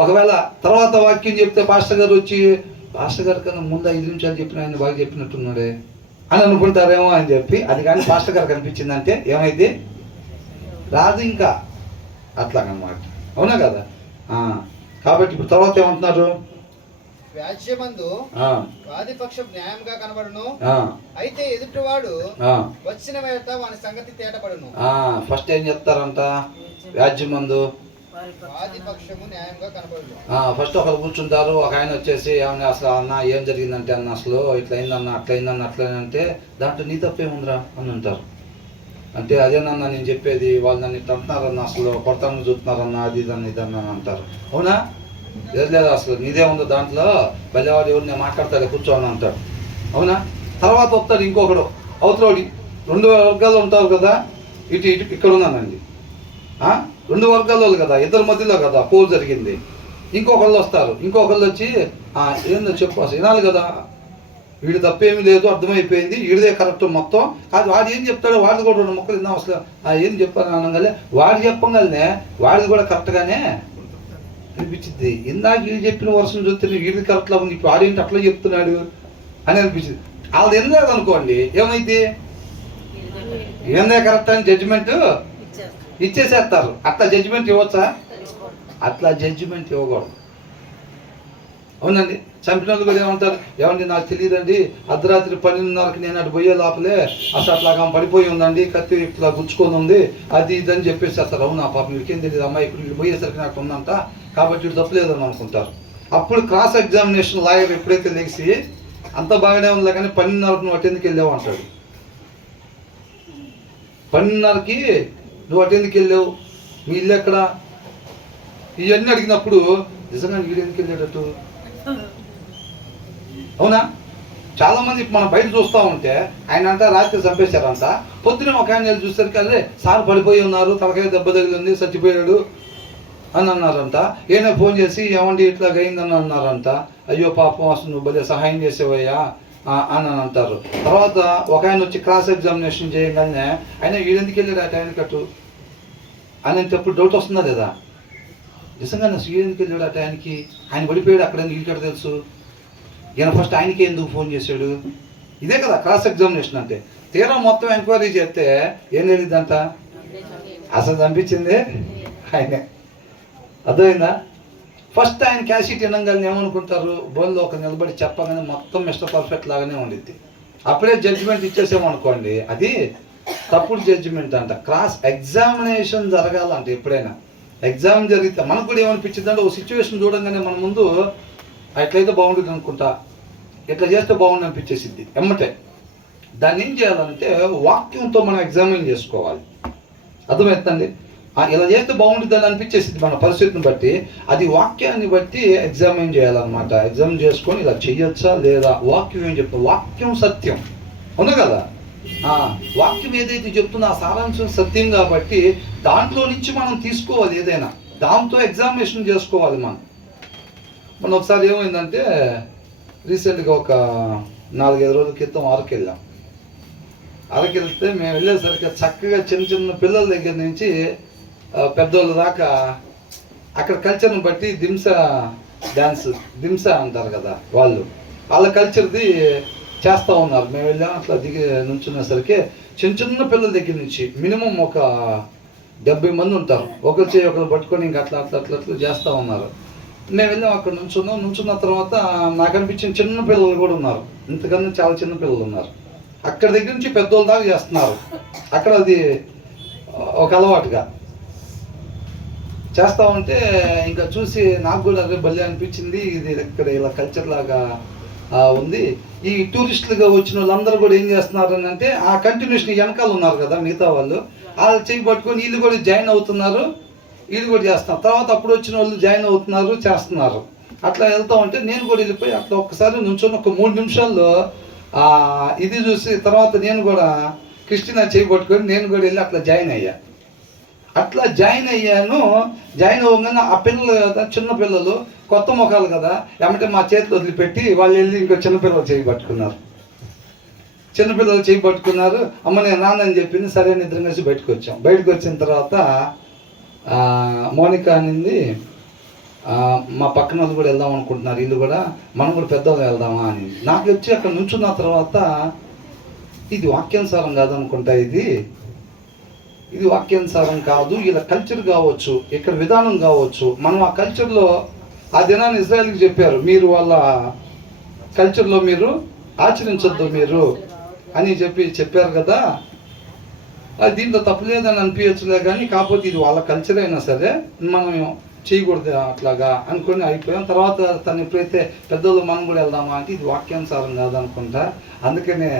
ఒకవేళ తర్వాత వాక్యం చెప్తే పాస్టర్ గారు వచ్చి, పాస్టర్ గారి కన్నా ముందు 5 నిమిషాలు చెప్పిన ఆయన బాగా చెప్పినట్టున్నాడే అని అనుకుంటారేమో అని చెప్పి, అది కానీ పాస్టర్ గారు కనిపించిందంటే ఏమైంది, రాదు ఇంకా, అట్లాగనమాట, అవునా కదా? కాబట్టి ఇప్పుడు తర్వాత ఏమంటున్నారు, వ్యాజ్యమందు వాదిపక్షం న్యాయంగా కనబడును, అయితే ఎదుటివాడు వచ్చిన వేట వాని సంగతి తేటపడును. ఫస్ట్ ఏం చెప్తారంట, వ్యాజ్యమందు వాదిపక్షము న్యాయంగా కనబడును. ఫస్ట్ ఒకరు కూర్చుంటారు, ఒక ఆయన వచ్చేసి ఏమన్నా అసలు అన్న ఏం జరిగిందంటే అన్న అసలు ఇట్లయిందన్న అట్లయిందన్న అట్లయిందంటే దాంట్లో నీ తప్పేముందిరా అని అంటారు. అంటే అదేనన్నా నేను చెప్పేది, వాళ్ళు నన్ను ఇట్లా అంటున్నారన్న, అసలు కొడతాను చూస్తున్నారన్న, అది ఇదన్న ఇదన్న అని అంటారు, అవునా? లేదు అసలు నీదే ఉందో దాంట్లో, బల్లెవాడు ఎవరు నేను మాట్లాడతాడు కూర్చోని అంటాడు, అవునా? తర్వాత వస్తాడు ఇంకొకడు, అవతలోడి. 2 వర్గాలు ఉంటారు కదా, ఇటు ఇటు ఇక్కడ ఉన్నానండి, 2 వర్గాల వాళ్ళు కదా, ఇద్దరి మధ్యలో కదా పోల్ జరిగింది. ఇంకొకళ్ళు వస్తారు, ఇంకొకళ్ళు వచ్చి ఏందో చెప్పు అసలు వినాలి కదా, వీడు తప్పేమీ లేదు, అర్థమైపోయింది, వీడిదే కరెక్ట్ మొత్తం కాదు, వాడు ఏం చెప్తాడో వాడిది కూడా 2 ముక్కలు విన్నాం, అసలు ఏం చెప్పాను అనగానే వాడు చెప్పగానే వాడిది కూడా కరెక్ట్గానే అనిపించింది. ఇందాక వీడు చెప్పిన వర్షం చూస్తే వీడిది కరెక్ట్లా ఉంది, ఇప్పుడు వాడేంటి అట్లా చెప్తున్నాడు అని అనిపించింది. వాళ్ళది ఏం లేదు అనుకోండి, ఏమైంది, ఏందే కరెక్ట్ అని జడ్జిమెంట్ ఇచ్చేసేస్తారు. అట్లా జడ్జిమెంట్ ఇవ్వచ్చా? అట్లా జడ్జిమెంట్ ఇవ్వకూడదు, అవునండి. చంపిన వాళ్ళు కూడా ఏమంటారు, ఏమండి నాకు తెలియదండి, అర్ధరాత్రి 12:30కి నేను అటు పోయే లోపలే అసలు అట్లాగా పడిపోయి ఉందండి, కత్తి ఇట్లా గుచ్చుకొని ఉంది, అది ఇది అని చెప్పేసేస్తారు. అవునా పాపం వీడికేం తెలియదు, అమ్మాయి ఇప్పుడు వీళ్ళు పోయేసరికి నాకు ఉందంట కాబట్టి వీడు తప్పలేదని అనుకుంటారు. అప్పుడు క్రాస్ ఎగ్జామినేషన్ లాయర్ ఎప్పుడైతే లేచి అంత బాగానే ఉంది కానీ 12:30కి నువ్వు అటెందుకు వెళ్ళావు అంటాడు. 12:30కి నువ్వు అటెందుకు వెళ్ళావు, మీ ఇల్లు ఎక్కడ, ఇవన్నీ అడిగినప్పుడు నిజంగా వీడు ఎందుకు వెళ్ళేటట్టు, అవునా? చాలా మంది మనం బయట చూస్తూ ఉంటే ఆయన అంతా రాత్రి చంపేశారంట, పొద్దున ఒక ఆయన చూసేసరికి అదే సార్ పడిపోయి ఉన్నారు, తలకాయ దెబ్బ తగిలింది, చచ్చిపోయాడు అని అన్నారంట. ఈయన ఫోన్ చేసి ఏమండి ఇట్లా అయిందని అన్నారంట. అయ్యో పాపం అసలు నువ్వు భలే సహాయం చేసేవయ్యా అని అంటారు. తర్వాత ఒక ఆయన వచ్చి క్రాస్ ఎగ్జామినేషన్ చేయగానే ఆయన వీడెందుకు వెళ్ళాడు ఆ టైం కట్టు అని అంటప్పుడు డౌట్ వస్తుందా లేదా, నిజంగానే వీడెందుకు వెళ్ళాడు ఆ టైంకి, ఆయన పడిపోయాడు అక్కడ వీడికడ తెలుసు, ఈయన ఫస్ట్ ఆయనకి ఎందుకు ఫోన్ చేశాడు, ఇదే కదా క్రాస్ ఎగ్జామినేషన్ అంటే. తీరా మొత్తం ఎంక్వైరీ చేస్తే ఏం తెలియదంట, అసలు అనిపించింది ఆయనే, అర్థమైందా? ఫస్ట్ ఆయన క్యాషీట్ వినంగానే ఏమనుకుంటారు, బోన్లో ఒక నిలబడి చెప్పగానే మొత్తం మిస్టర్ పర్ఫెక్ట్ లాగానే ఉండిద్ది. అప్పుడే జడ్జిమెంట్ ఇచ్చేసామనుకోండి, అది తప్పుడు జడ్జిమెంట్ అంట. క్రాస్ ఎగ్జామినేషన్ జరగాలంట. ఎప్పుడైనా ఎగ్జామ్ జరిగితే మనకు కూడా ఏమనిపించింది అంటే, ఒక సిచ్యువేషన్ చూడంగానే మన ముందు ఎట్లయితే బాగుంటుంది అనుకుంటా, ఇట్లా చేస్తే బాగుంది అనిపించేసిద్ది ఎమ్మటే. దాన్ని ఏం చేయాలంటే వాక్యంతో మనం ఎగ్జామిన్ చేసుకోవాలి, అర్థమవుతుందండి. ఇలా చేస్తే బాగుంటుంది అని అనిపించేసింది మన పరిస్థితిని బట్టి, అది వాక్యాన్ని బట్టి ఎగ్జామిన్ చేయాలన్నమాట. ఎగ్జామిన్ చేసుకొని ఇలా చెయ్యొచ్చా లేదా, వాక్యం ఏం చెప్తుంది, వాక్యం సత్యం, అవును కదా? వాక్యం ఏదైతే చెప్తుందో ఆ సారాంశం సత్యం కాబట్టి దాంట్లో నుంచి మనం తీసుకోవాలి, ఏదైనా దాంతో ఎగ్జామినేషన్ చేసుకోవాలి. మనం ఒకసారి ఏమైందంటే రీసెంట్గా ఒక 4-5 రోజుల క్రితం అరకు వెళ్ళాం. అరకు వెళ్తే మేము వెళ్ళేసరికి చక్కగా చిన్న చిన్న పిల్లల దగ్గర నుంచి పెద్దోళ్ళ దాకా అక్కడ కల్చర్ని బట్టి దింస అంటారు కదా, వాళ్ళ కల్చర్ది చేస్తూ ఉన్నారు. మేము వెళ్ళాం, అట్లా దిగి నుంచునేసరికి చిన్న చిన్న పిల్లల దగ్గర నుంచి మినిమం ఒక 70 మంది ఉంటారు. ఒకరు చేయి ఒకరు పట్టుకొని ఇంక అట్లా అట్లా అట్లా అట్లా చేస్తూ ఉన్నారు. మేము వెళ్ళాం, అక్కడ నుంచున్న తర్వాత నాకు అనిపించిన చిన్న పిల్లలు కూడా ఉన్నారు, ఇంతకన్నా చాలా చిన్న పిల్లలు ఉన్నారు. అక్కడ దగ్గర నుంచి పెద్దోళ్ళ దాకా చేస్తున్నారు. అక్కడ అది ఒక అలవాటుగా చేస్తూ ఉంటే ఇంకా చూసి నాకు కూడా అదే భలే అనిపించింది. ఇది ఇక్కడ ఇలా కల్చర్ లాగా ఉంది. ఈ టూరిస్టులుగా వచ్చిన వాళ్ళందరూ కూడా ఏం చేస్తున్నారు అని అంటే ఆ కంటిన్యూషన్ వెనకాల ఉన్నారు కదా మిగతా వాళ్ళు చేయి పట్టుకొని వీళ్ళు కూడా జాయిన్ అవుతున్నారు, వీళ్ళు కూడా చేస్తున్నారు. తర్వాత అప్పుడు వచ్చిన వాళ్ళు జాయిన్ అవుతున్నారు, చేస్తున్నారు. అట్లా వెళ్తూ ఉంటే నేను కూడా వెళ్ళిపోయి అట్లా ఒక్కసారి నుంచొని ఒక 3 నిమిషాల్లో ఇది చూసి తర్వాత నేను కూడా క్రిస్టినా చేయి పట్టుకొని నేను కూడా వెళ్ళి అట్లా జాయిన్ అయ్యా. అట్లా జాయిన్ అయ్యాను. జాయిన్ అవ్వగానే ఆ పిల్లలు కదా, చిన్న పిల్లలు, కొత్త ముఖాలు కదా, ఏమంటే మా చేతిలో వదిలిపెట్టి వాళ్ళు వెళ్ళి ఇంకో చిన్నపిల్లలు చేయి పట్టుకున్నారు. చిన్నపిల్లలు చేయి పట్టుకున్నారు. అమ్మ నేను రానని చెప్పింది. సరే ఇద్దరం కలిసి బయటకు వచ్చాం. బయటకు వచ్చిన తర్వాత మోనిక అనింది, మా పక్కన వాళ్ళు కూడా వెళ్దాం అనుకుంటున్నారు, వీళ్ళు కూడా, మనం కూడా పెద్దవాళ్ళు వెళ్దామా అని. నాకు వచ్చి అక్కడ నుంచున్న తర్వాత ఇది వాక్యానుసారం కాదనుకుంటా, ఇది వాక్యానుసారం కాదు, ఇలా కల్చర్ కావచ్చు, ఇక్కడ విధానం కావచ్చు. మనం ఆ కల్చర్లో ఆ దినాన్ని ఇజ్రాయెల్కి చెప్పారు, మీరు వాళ్ళ కల్చర్లో మీరు ఆచరించొద్దు మీరు అని చెప్పారు కదా. అది దీంట్లో తప్పులేదని అనిపించలే, కానీ కాకపోతే ఇది వాళ్ళ కల్చర్ అయినా సరే మనం చేయకూడదు అట్లాగా అనుకొని అయిపోయాం. తర్వాత తను ఎప్పుడైతే పెద్దోళ్ళు మనం కూడా వెళ్దామా అంటే ఇది వాక్యానుసారం కాదనుకుంటా, అందుకనే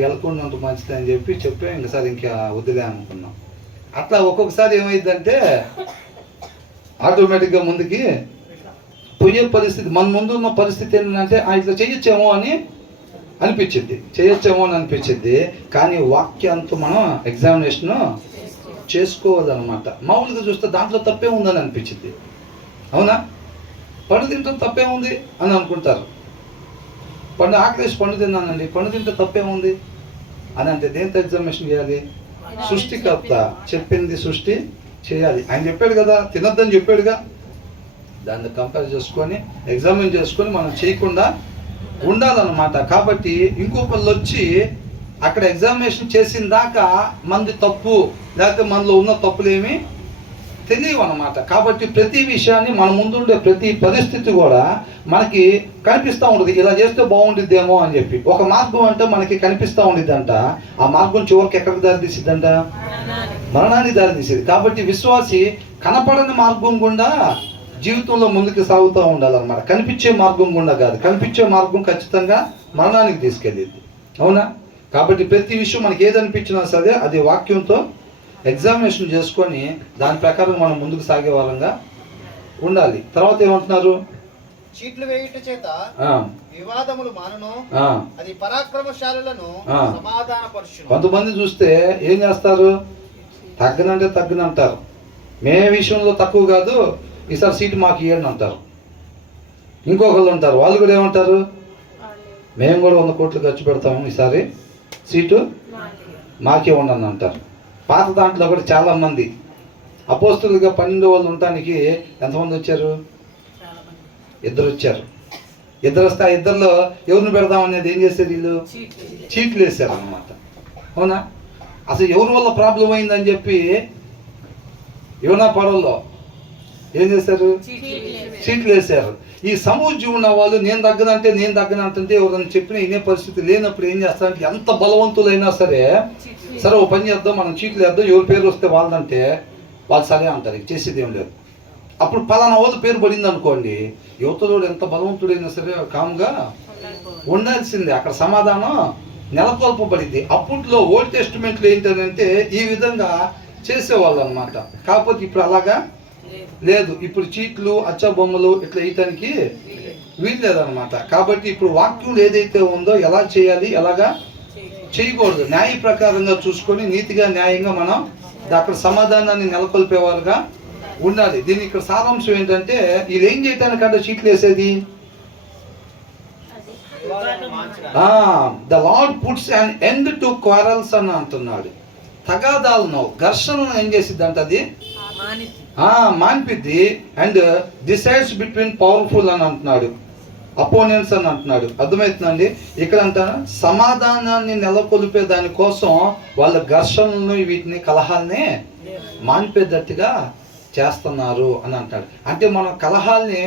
వెళ్ళకుండా ఉంటే మంచిది అని చెప్పి ఇంకసారి ఇంకా వదిలే అనుకున్నాం. అట్లా ఒక్కొక్కసారి ఏమైందంటే ఆటోమేటిక్గా ముందుకి పోయే పరిస్థితి, మన ముందు ఉన్న పరిస్థితి ఏంటంటే ఇట్లా చేయొచ్చేమో అని అనిపించింది, కానీ వాక్యంతో మనం ఎగ్జామినేషన్ చేసుకోవాలన్నమాట. మామూలుగా చూస్తే దాంట్లో తప్పే ఉందని అనిపించింది. అవునా, పండు తింటాం తప్పే ఉంది అని అనుకుంటారు. ఆకలేసి పండు తిన్నానండి, పండు తింటే తప్పే ఉంది అని అంటే దేంతో ఎగ్జామినేషన్ చేయాలి? సృష్టికర్త చెప్పింది సృష్టి చేయాలి. ఆయన చెప్పాడు కదా, తినొద్దని చెప్పాడుగా, దాన్ని కంపేర్ చేసుకొని ఎగ్జామిన్ చేసుకొని మనం చేయకుండా ఉండాలన్నమాట. కాబట్టి ఇంకొకళ్ళు వచ్చి అక్కడ ఎగ్జామినేషన్ చేసిన దాకా మనది తప్పు లేకపోతే మనలో ఉన్న తప్పులేమి తెలియవు అన్నమాట. కాబట్టి ప్రతి విషయాన్ని మన ముందుండే ప్రతి పరిస్థితి కూడా మనకి కనిపిస్తూ ఉంటుంది, ఇలా చేస్తే బాగుండిద్దేమో అని చెప్పి. ఒక మార్గం అంటే మనకి కనిపిస్తూ ఉండిద్దంట, ఆ మార్గం చివరికి ఎక్కడికి దారి తీసిద్దంట? మరణానికి దారి తీసేది. కాబట్టి విశ్వాసి కనపడని మార్గం గుండా జీవితంలో ముందుకు సాగుతూ ఉండాలన్నమాట, కనిపించే మార్గం గుండా కాదు. కనిపించే మార్గం ఖచ్చితంగా మరణానికి తీసుకెళ్ళింది. అవునా? కాబట్టి ప్రతి విషయం మనకి ఏది అనిపించినా సరే అది వాక్యంతో ఎగ్జామినేషన్ చేసుకొని దాని ప్రకారం మనం ముందుకు సాగే వారంగా ఉండాలి. తర్వాత ఏమంటున్నారు? చీట్లు వేయుట చేత వివాదములు మానును, అది పరాక్రమశాలులను సమాధానపరచును. కొంతమంది చూస్తే ఏం చేస్తారు? తగ్గనంటారు. మే విషయంలో తక్కువ కాదు, ఈసారి సీటు మాకు ఇవ్వండి అంటారు. ఇంకొకళ్ళు ఉంటారు, వాళ్ళు కూడా ఏమంటారు? మేము కూడా 100 కోట్లు ఖర్చు పెడతాము, ఈసారి సీటు మాకే ఉండని అంటారు. పాత దాంట్లో కూడా చాలామంది అపోస్తులుగా 12 వాళ్ళు ఉండటానికి ఎంతమంది వచ్చారు? 2 వచ్చారు. 2 వస్తే ఆ 2లో ఎవరిని పెడదాం అనేది ఏం చేశారు? వీళ్ళు చీట్లు వేశారు అన్నమాట. అవునా? అసలు ఎవరి వల్ల ప్రాబ్లం అయిందని చెప్పి యోనా పడవలో ఏం చేశారు? చీట్లు వేశారు. ఈ సమూహం ఉన్న వాళ్ళు నేను తగ్గనంటే ఎవరైనా చెప్పిన ఇనే పరిస్థితి లేనప్పుడు ఏం చేస్తారంటే ఎంత బలవంతులైనా సరే ఓ పని చేద్దాం, మనం చీట్లు వేద్దాం, ఎవరి పేరు వస్తే వాళ్ళదంటే వాళ్ళు సరే అంటారు, చేసేది ఏం లేదు. అప్పుడు పలానా వాళ్ళ పేరు పడింది అనుకోండి, యువతలో ఎంత బలవంతుడైనా సరే కామ్గా ఉండాల్సిందే. అక్కడ సమాధానం నెలకొల్పబడింది. అప్పట్లో ఓల్డ్ టెస్టిమెంట్లో ఏంటంటే ఈ విధంగా చేసేవాళ్ళు అనమాట. కాకపోతే ఇప్పుడు అలాగా లేదు. ఇప్పుడు చీట్లు అచ్చ బొమ్మలు ఇట్లా వేయటానికి వీలు లేదనమాట. కాబట్టి ఇప్పుడు వాక్యం ఏదైతే ఉందో ఎలా చేయాలి, ఎలాగా చేయకూడదు, న్యాయ ప్రకారంగా చూసుకొని నీతిగా న్యాయంగా మనం అక్కడ సమాధానాన్ని నెలకొల్పేవారుగా ఉండాలి. దీని ఇక్కడ సారాంశం ఏంటంటే ఇది ఏం చేయటానికంటే చీట్లు వేసేది? The lord puts an end to quarrels అని అంటున్నాడు. తగాదాలను, ఘర్షణను ఏం చేసిద్దంట? అది మాన్పిద్ది. అండ్ డిసైడ్స్ బిట్వీన్ పవర్ఫుల్ అని అంటున్నాడు. అపోనెంట్స్ అని అంటున్నాడు. అర్థమవుతుందండి? ఇక్కడ అంటారు సమాధానాన్ని నెలకొల్పే దానికోసం వాళ్ళ ఘర్షణలను వీటిని కలహాల్ని మాన్పేటట్టుగా చేస్తున్నారు అని అంటాడు. అంటే మనం కలహాల్ని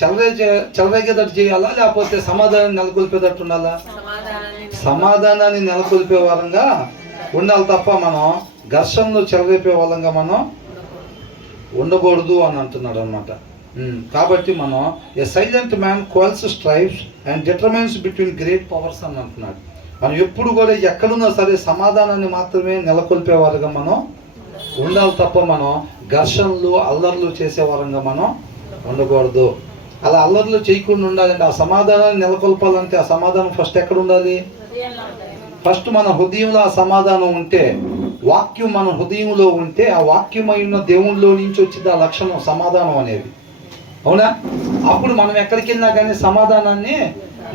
చెలరేగేటట్టు చేయాలా, లేకపోతే సమాధానాన్ని నెలకొల్పేటట్టు ఉండాలా? సమాధానాన్ని నెలకొల్పే వారంగా ఉండాలి తప్ప మనం ఘర్షణలు చెలరేపే వాళ్ళంగా మనం ఉండకూడదు అని అంటున్నాడు అనమాట. కాబట్టి మనం a silent man quells strifes and determines between great powers అని అంటున్నాడు. మనం ఎప్పుడు కూడా ఎక్కడున్నా సరే సమాధానాన్ని మాత్రమే నెలకొల్పేవారుగా మనం ఉండాలి తప్ప మనం ఘర్షణలు అల్లర్లు చేసేవారంగా మనం ఉండకూడదు. అలా అల్లర్లు చేయకుండా ఉండాలంటే, ఆ సమాధానాన్ని నెలకొల్పాలంటే ఆ సమాధానం ఫస్ట్ ఎక్కడ ఉండాలి? ఫస్ట్ మన హృదయంలో ఆ సమాధానం ఉంటే, వాక్యం మన హృదయంలో ఉంటే, ఆ వాక్యమైన దేవునిలో నుంచి వచ్చింది ఆ లక్షణం సమాధానం అనేది. అవునా? అప్పుడు మనం ఎక్కడికి వెళ్ళినా కానీ సమాధానాన్ని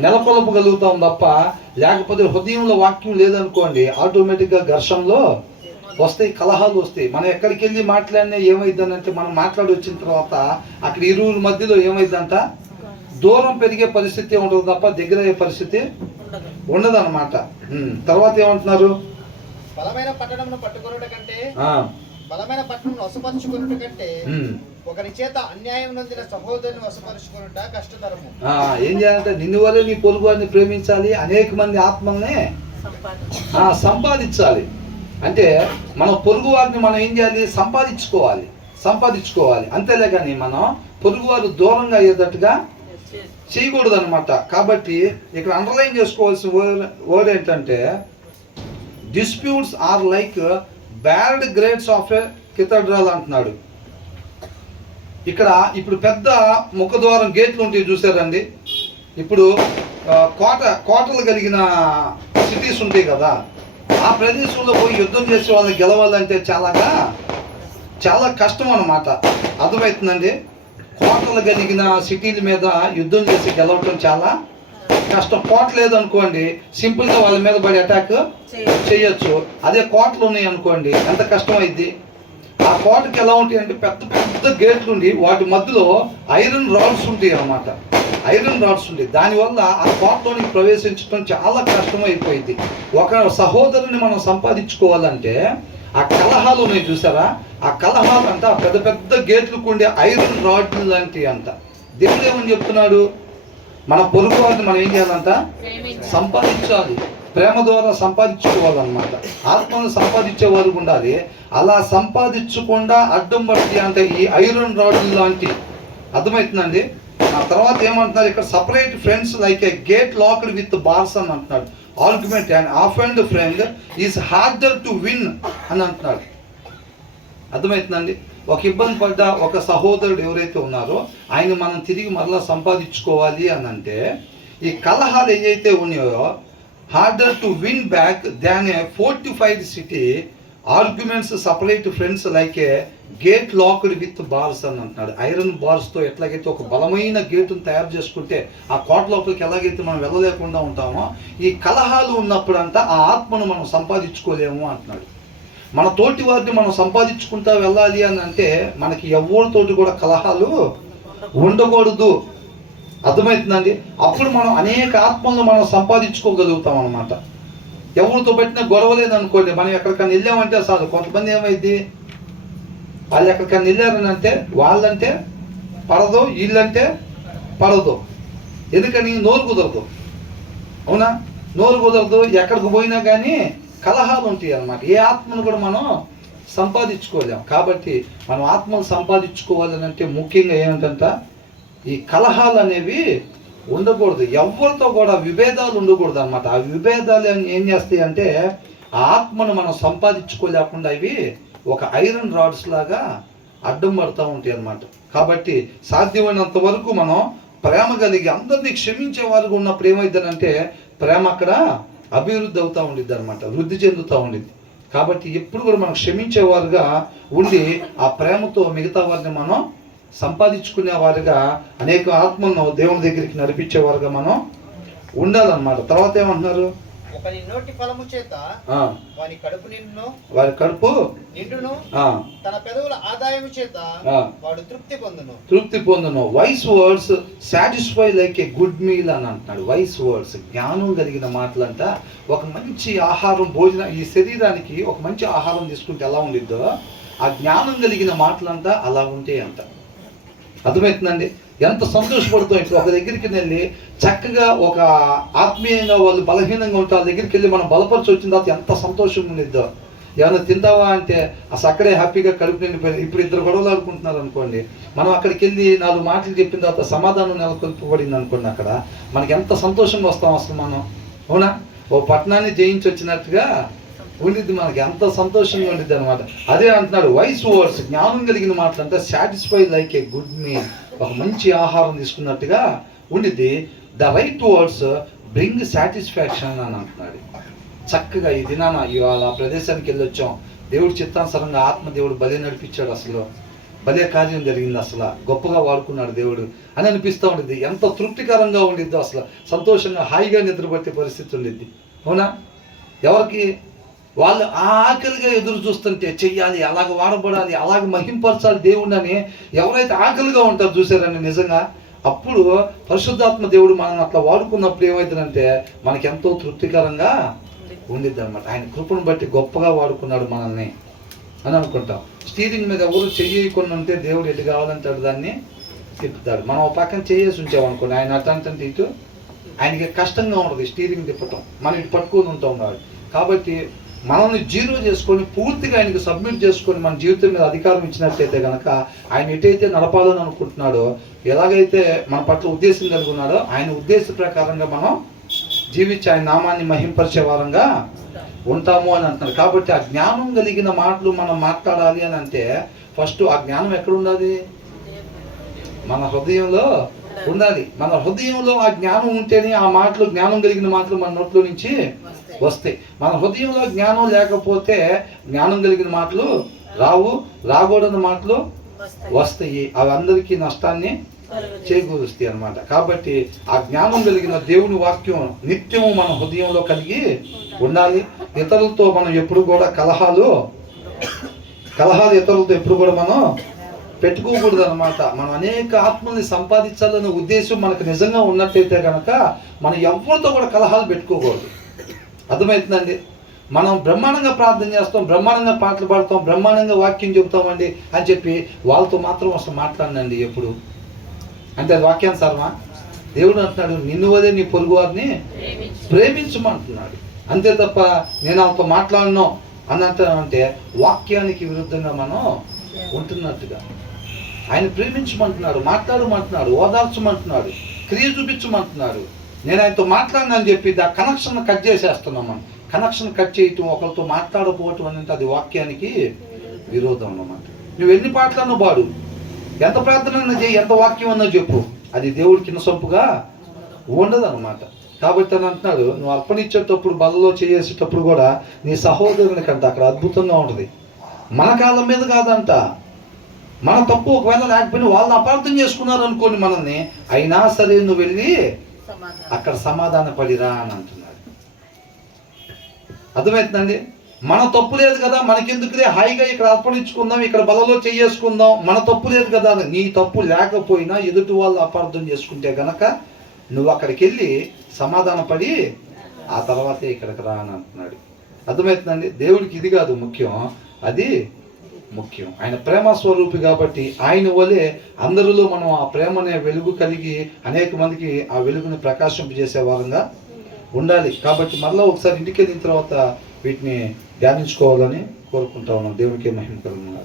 నెలకొల్పగలుగుతాం తప్ప, లేకపోతే హృదయంలో వాక్యం లేదనుకోండి ఆటోమేటిక్గా ఘర్షణలో వస్తాయి, కలహాలు వస్తాయి. మనం ఎక్కడికి వెళ్ళి మాట్లాడినా ఏమైందనంటే, మనం మాట్లాడి వచ్చిన తర్వాత అక్కడ ఇరువురి మధ్యలో ఏమైందంట, దూరం పెరిగే పరిస్థితి ఉండదు తప్ప దగ్గర అయ్యే పరిస్థితి ఉండదు అనమాట. తర్వాత ఏమంటున్నారు? బలమైన పట్టణమును పట్టుకొనుట కంటే బలమైన పట్టణమును వశపరుచుకొనుట కంటే ఒకరి చేత అన్యాయం నొందిన సహోదరుని వశపరుచుకొనుట కష్టతరము. ఏం చేయాలంటే నిన్ను వల్లే నీ పొరుగు వారిని ప్రేమించాలి, అనేక మంది ఆత్మల్ని సంపాదించాలి. అంటే మన పొరుగు వారిని మనం ఏం చేయాలి? సంపాదించుకోవాలి అంతేలే కానీ మనం పొరుగు వారు దూరంగా అయ్యేటట్టుగా చేయకూడదు అనమాట. కాబట్టి ఇక్కడ అండర్లైన్ చేసుకోవాల్సిన వర్డ్ ఏంటంటే, disputes are like bad grades of a cathedral అంటున్నాడు. ఇప్పుడు పెద్ద ముఖద్వారం గేట్లు ఉంటాయి చూసారండి. ఇప్పుడు కోటలు కలిగిన సిటీస్ ఉంటాయి కదా, ఆ ప్రదేశంలో పోయి యుద్ధం చేసే వాళ్ళని గెలవాలంటే చాలా కష్టం అన్నమాట. అర్థమవుతుందండి? కోటలు కలిగిన సిటీల మీద యుద్ధం చేసి గెలవటం చాలా కష్టం. కోట లేదనుకోండి సింపుల్గా వాళ్ళ మీద పడి అటాక్ చేయొచ్చు. అదే కోటలు ఉన్నాయి అనుకోండి ఎంత కష్టం అయింది. ఆ కోటకి ఎలా ఉంటాయి అంటే పెద్ద పెద్ద గేట్లు ఉండి వాటి మధ్యలో ఐరన్ రాడ్స్ ఉంటాయి అన్నమాట. ఐరన్ రాడ్స్ ఉంటాయి. దానివల్ల ఆ కోటలోనికి ప్రవేశించడం చాలా కష్టమైపోయింది. ఒక సహోదరుని మనం సంపాదించుకోవాలంటే ఆ కలహాలు ఉన్నాయి చూసారా, ఆ కలహాలు అంట పెద్ద పెద్ద గేట్లకు ఉండే ఐరన్ రాడ్లు లాంటివి అంట. దేవుడు ఏమని చెప్తున్నాడు? మన పొరుగు వారిని మనం ఏం చేయాలంట? సంపాదించాలి. ప్రేమ ద్వారా సంపాదించుకోవాలన్నమాట. ఆత్మను సంపాదించేవారు ఉండాలి. అలా సంపాదించకుండా అడ్డం పడితే అంటే ఈ ఐరన్ రాడ్లు లాంటి. అర్థమవుతుందండి? ఆ తర్వాత ఏమంటున్నారు ఇక్కడ? Separate friends like A gate locked with bars అని అంటున్నాడు. Argument and offend friend is harder to win అని అంటున్నాడు. అర్థమవుతుందండి? ఒక ఇబ్బంది పడ్డ ఒక సహోదరుడు ఎవరైతే ఉన్నారో ఆయన మనం తిరిగి మరలా సంపాదించుకోవాలి అని అంటే, ఈ కలహాలు ఏవైతే ఉన్నాయో harder to win back than A fortified city arguments separate friends like A gate locked with bars అని అంటున్నాడు. ఐరన్ బార్స్తో ఎట్లాగైతే ఒక బలమైన గేటును తయారు చేసుకుంటే ఆ కోట లోపలికి ఎలాగైతే మనం వెళ్ళలేకుండా ఉంటామో, ఈ కలహాలు ఉన్నప్పుడు అంట ఆ ఆత్మను మనం సంపాదించుకోలేము అంటున్నాడు. మన తోటి వారిని మనం సంపాదించుకుంటా వెళ్ళాలి అని అంటే మనకి ఎవరితోటి కూడా కలహాలు ఉండకూడదు. అర్థమవుతుందండి? అప్పుడు మనం అనేక ఆత్మలను మనం సంపాదించుకోగలుగుతాం అన్నమాట. ఎవరితో పెట్టినా గొడవ లేదనుకోండి, మనం ఎక్కడికైనా వెళ్ళామంటే అసలు కొంతమంది ఏమైంది, వాళ్ళు ఎక్కడికైనా వెళ్ళారని అంటే వాళ్ళంటే పడదు, వీళ్ళంటే పడదు. ఎందుకని? నోరు కుదరదు. అవునా? నోరు కుదరదు. ఎక్కడికి పోయినా కానీ కలహాలు ఉంటాయి అన్నమాట. ఏ ఆత్మను కూడా మనం సంపాదించుకోలేం. కాబట్టి మనం ఆత్మను సంపాదించుకోవాలని అంటే ముఖ్యంగా ఏమిటంట, ఈ కలహాలు అనేవి ఉండకూడదు. ఎవరితో కూడా విభేదాలు ఉండకూడదు అన్నమాట. ఆ విభేదాలు ఏం చేస్తాయి అంటే ఆ ఆత్మను మనం సంపాదించుకోలేకుండా అవి ఒక ఐరన్ రాడ్స్ లాగా అడ్డం పడుతూ ఉంటాయి అన్నమాట. కాబట్టి సాధ్యమైనంత వరకు మనం ప్రేమ కలిగి అందరినీ క్షమించే వారికి ఉన్నప్పుడు ఏమైందనంటే ప్రేమ అక్కడ అభివృద్ధి అవుతూ ఉండిద్ది అనమాట, వృద్ధి చెందుతూ ఉండిద్ది. కాబట్టి ఎప్పుడు కూడా మనం క్షమించేవారుగా ఉండి ఆ ప్రేమతో మిగతా వారిని మనం సంపాదించుకునే వారుగా అనేక ఆత్మలను దేవుని దగ్గరికి నడిపించేవారుగా మనం ఉండాలన్నమాట. తర్వాత ఏమంటున్నారు? ఒకని నోటి ఫలము చేత ఆ, వాని కడుపు నిండును వారి కడుపు నిండును ఆ, తన పెదవుల ఆదాయము చేత ఆ, వాడు తృప్తి పొందును. తృప్తి పొందును. Wise words satisfy like a good meal అని అంటున్నాడు. వైస్ వర్డ్స్ జ్ఞానం కలిగిన మాటలంట ఒక మంచి ఆహారం, భోజనం, ఈ శరీరానికి ఒక మంచి ఆహారం తీసుకుంటే ఎలా ఉండిద్దో ఆ జ్ఞానం కలిగిన మాటలంట అలా ఉంటాయి అంట. అర్థమవుతుందండి? ఎంత సంతోషపడుతాం. ఇప్పుడు ఒక దగ్గరికి వెళ్ళి చక్కగా ఒక ఆత్మీయంగా వాళ్ళు బలహీనంగా ఉంటే వాళ్ళ దగ్గరికి వెళ్ళి మనం బలపరిచి వచ్చిన తర్వాత ఎంత సంతోషంగా ఉండిద్దో. ఏమైనా తిందావా అంటే అసలు అక్కడే హ్యాపీగా కడుపు నిండిపోయింది. ఇప్పుడు ఇద్దరు గొడవలు ఆడుకుంటున్నారు అనుకోండి, మనం అక్కడికి వెళ్ళి 4 మాటలు చెప్పిన తర్వాత సమాధానం నెలకొల్పబడింది అనుకోండి, అక్కడ మనకి ఎంత సంతోషంగా వస్తాం అసలు మనం. అవునా? ఓ పట్టణాన్ని జయించి వచ్చినట్టుగా ఉండిద్ది, మనకి ఎంత సంతోషంగా ఉండిద్ది అనమాట. అదే అంటున్నాడు వైస్ వర్డ్స్, జ్ఞానం కలిగిన మాటలు అంటే satisfy like a good meal, ఒక మంచి ఆహారం తీసుకున్నట్టుగా ఉండిద్ది. The right words bring satisfaction అని అంటున్నాడు. చక్కగా ఈ దినాన ఇవాళ ఆ ప్రదేశానికి వెళ్ళి వచ్చాం, దేవుడి చిత్తానుసారంగా ఆత్మదేవుడు బలి నడిపించాడు, అసలు భలే కార్యం జరిగింది, అసలు గొప్పగా వాడుకున్నాడు దేవుడు అని అనిపిస్తూ ఉండిద్ది. ఎంత తృప్తికరంగా ఉండిద్దో, అసలు సంతోషంగా హాయిగా నిద్రపట్టే పరిస్థితి ఉండిద్ది. అవునా? ఎవరికి వాళ్ళు ఆ ఆకలిగా ఎదురు చూస్తుంటే చెయ్యాలి, అలాగ వాడబడాలి, అలాగ మహింపరచాలి దేవుడిని అని ఎవరైతే ఆకలిగా ఉంటారో చూసారని నిజంగా, అప్పుడు పరిశుద్ధాత్మ దేవుడు మనం అట్లా వాడుకున్నప్పుడు ఏమవుతుందంటే మనకి ఎంతో తృప్తికరంగా ఉండిద్ది అనమాట. ఆయన కృపను బట్టి గొప్పగా వాడుకున్నాడు మనల్ని అని అనుకుంటాం. స్టీరింగ్ మీద ఎవరు చెయ్యకుండా ఉంటే దేవుడు ఎటు కావాలంటాడు దాన్ని తిప్పుతాడు. మనం ఒక పక్కన చేయేసి ఉంచామనుకోండి, ఆయన అట్లాంటి ఇటు ఆయనకి కష్టంగా ఉంటుంది స్టీరింగ్ తిప్పటం, మనం ఇటు పట్టుకొని ఉంటాం కాబట్టి మనల్ని జీరో చేసుకొని పూర్తిగా ఆయనకి సబ్మిట్ చేసుకొని మన జీవితం మీద అధికారం ఇచ్చినట్లయితే కనుక ఆయన ఎటైతే నడపాలని అనుకుంటున్నాడో, ఎలాగైతే మన పట్ల ఉద్దేశం కలిగి ఉన్నాడో ఆయన ఉద్దేశ ప్రకారంగా మనం జీవించి ఆయన నామాన్ని మహింపరిచే వారంగా ఉంటాము అని అంటున్నారు. కాబట్టి ఆ జ్ఞానం కలిగిన మాటలు మనం మాట్లాడాలి అని అంటే ఫస్ట్ ఆ జ్ఞానం ఎక్కడ ఉండాలి? మన హృదయంలో ఉండాలి. మన హృదయంలో ఆ జ్ఞానం ఉంటేనే ఆ మాటలు, జ్ఞానం కలిగిన మాటలు మన నోట్లో నుంచి వస్తాయి. మన హృదయంలో జ్ఞానం లేకపోతే జ్ఞానం కలిగిన మాటలు రావు, రాకూడని మాటలు వస్తాయి. అవి అందరికీ నష్టాన్ని చేకూరుస్తాయి అన్నమాట. కాబట్టి ఆ జ్ఞానం కలిగిన దేవుని వాక్యం నిత్యము మన హృదయంలో కలిగి ఉండాలి. ఇతరులతో మనం ఎప్పుడు కూడా కలహాలు ఇతరులతో ఎప్పుడు కూడా మనం పెట్టుకోకూడదు అనమాట. మనం అనేక ఆత్మల్ని సంపాదించాలనే ఉద్దేశం మనకు నిజంగా ఉన్నట్టయితే కనుక మనం ఎవరితో కూడా కలహాలు పెట్టుకోకూడదు. అర్థమవుతుందండి? మనం బ్రహ్మాండంగా ప్రార్థన చేస్తాం, బ్రహ్మాండంగా పాటలు పాడతాం, బ్రహ్మాండంగా వాక్యం చెబుతామండి అని చెప్పి వాళ్ళతో మాత్రం అసలు మాట్లాడినండి ఎప్పుడు అంటే అది వాక్యానుసారమా? దేవుడు అంటున్నాడు నిన్ను వదే నీ పొరుగు వారిని ప్రేమించమంటున్నాడు. అంతే తప్ప నేను వాళ్ళతో మాట్లాడను అని అంటే వాక్యానికి విరుద్ధంగా మనం ఉంటున్నట్టుగా. ఆయన ప్రేమించమంటున్నాడు, మాట్లాడమంటున్నాడు, ఓదార్చమంటున్నాడు, క్రియ చూపించమంటున్నాడు. నేను ఆయనతో మాట్లాడినని చెప్పి ఆ కనెక్షన్ కట్ చేసేస్తున్నాం. మనం కనెక్షన్ కట్ చేయటం, ఒకరితో మాట్లాడకపోవటం అనేది అది వాక్యానికి విరోధం అన్నమాట. నువ్వు ఎన్ని పాటలను పాడు, ఎంత ప్రార్థన అన్నా చేయి, ఎంత వాక్యం అన్నా చెప్పు, అది దేవుడికి ఇన్నసొంపుగా ఉండదు అనమాట. కాబట్టి అని అంటున్నాడు నువ్వు అర్పణించేటప్పుడు, బలలో చేసేటప్పుడు కూడా నీ సహోదరుని కంట అక్కడ అద్భుతంగా ఉంటుంది. మన కాలం మీద కాదంట, మన తప్పు ఒకవేళ లేకపోయినా వాళ్ళని అపార్థం చేసుకున్నారు అనుకోండి మనల్ని, అయినా సరే నువ్వు వెళ్ళి అక్కడ సమాధాన పడిరా అని అంటున్నాడు. అర్థమవుతుందండి? మన తప్పు లేదు కదా, మనకెందుకులే, హాయిగా ఇక్కడ అర్పణించుకుందాం, ఇక్కడ బలలో చేసుకుందాం, మన తప్పు లేదు కదా. నీ తప్పు లేకపోయినా ఎదుటి వాళ్ళు అపార్థం చేసుకుంటే గనక నువ్వు అక్కడికి వెళ్ళి సమాధాన పడి ఆ తర్వాతే ఇక్కడికి రా అని అంటున్నాడు. అర్థమవుతుందండి? దేవుడికి ఇది కాదు ముఖ్యం, అది ముఖ్యం. ఆయన ప్రేమ స్వరూపి కాబట్టి ఆయన వలె అందరిలో మనం ఆ ప్రేమనే వెలుగు కలిగి అనేక మందికి ఆ వెలుగుని ప్రకాశింపజేసే వారంగా ఉండాలి. కాబట్టి మళ్ళీ ఒకసారి ఇంటికి వెళ్ళిన తర్వాత వీటిని ధ్యానించుకోవాలని కోరుకుంటా ఉన్నాం. దేవునికి మహిమ కలుగును.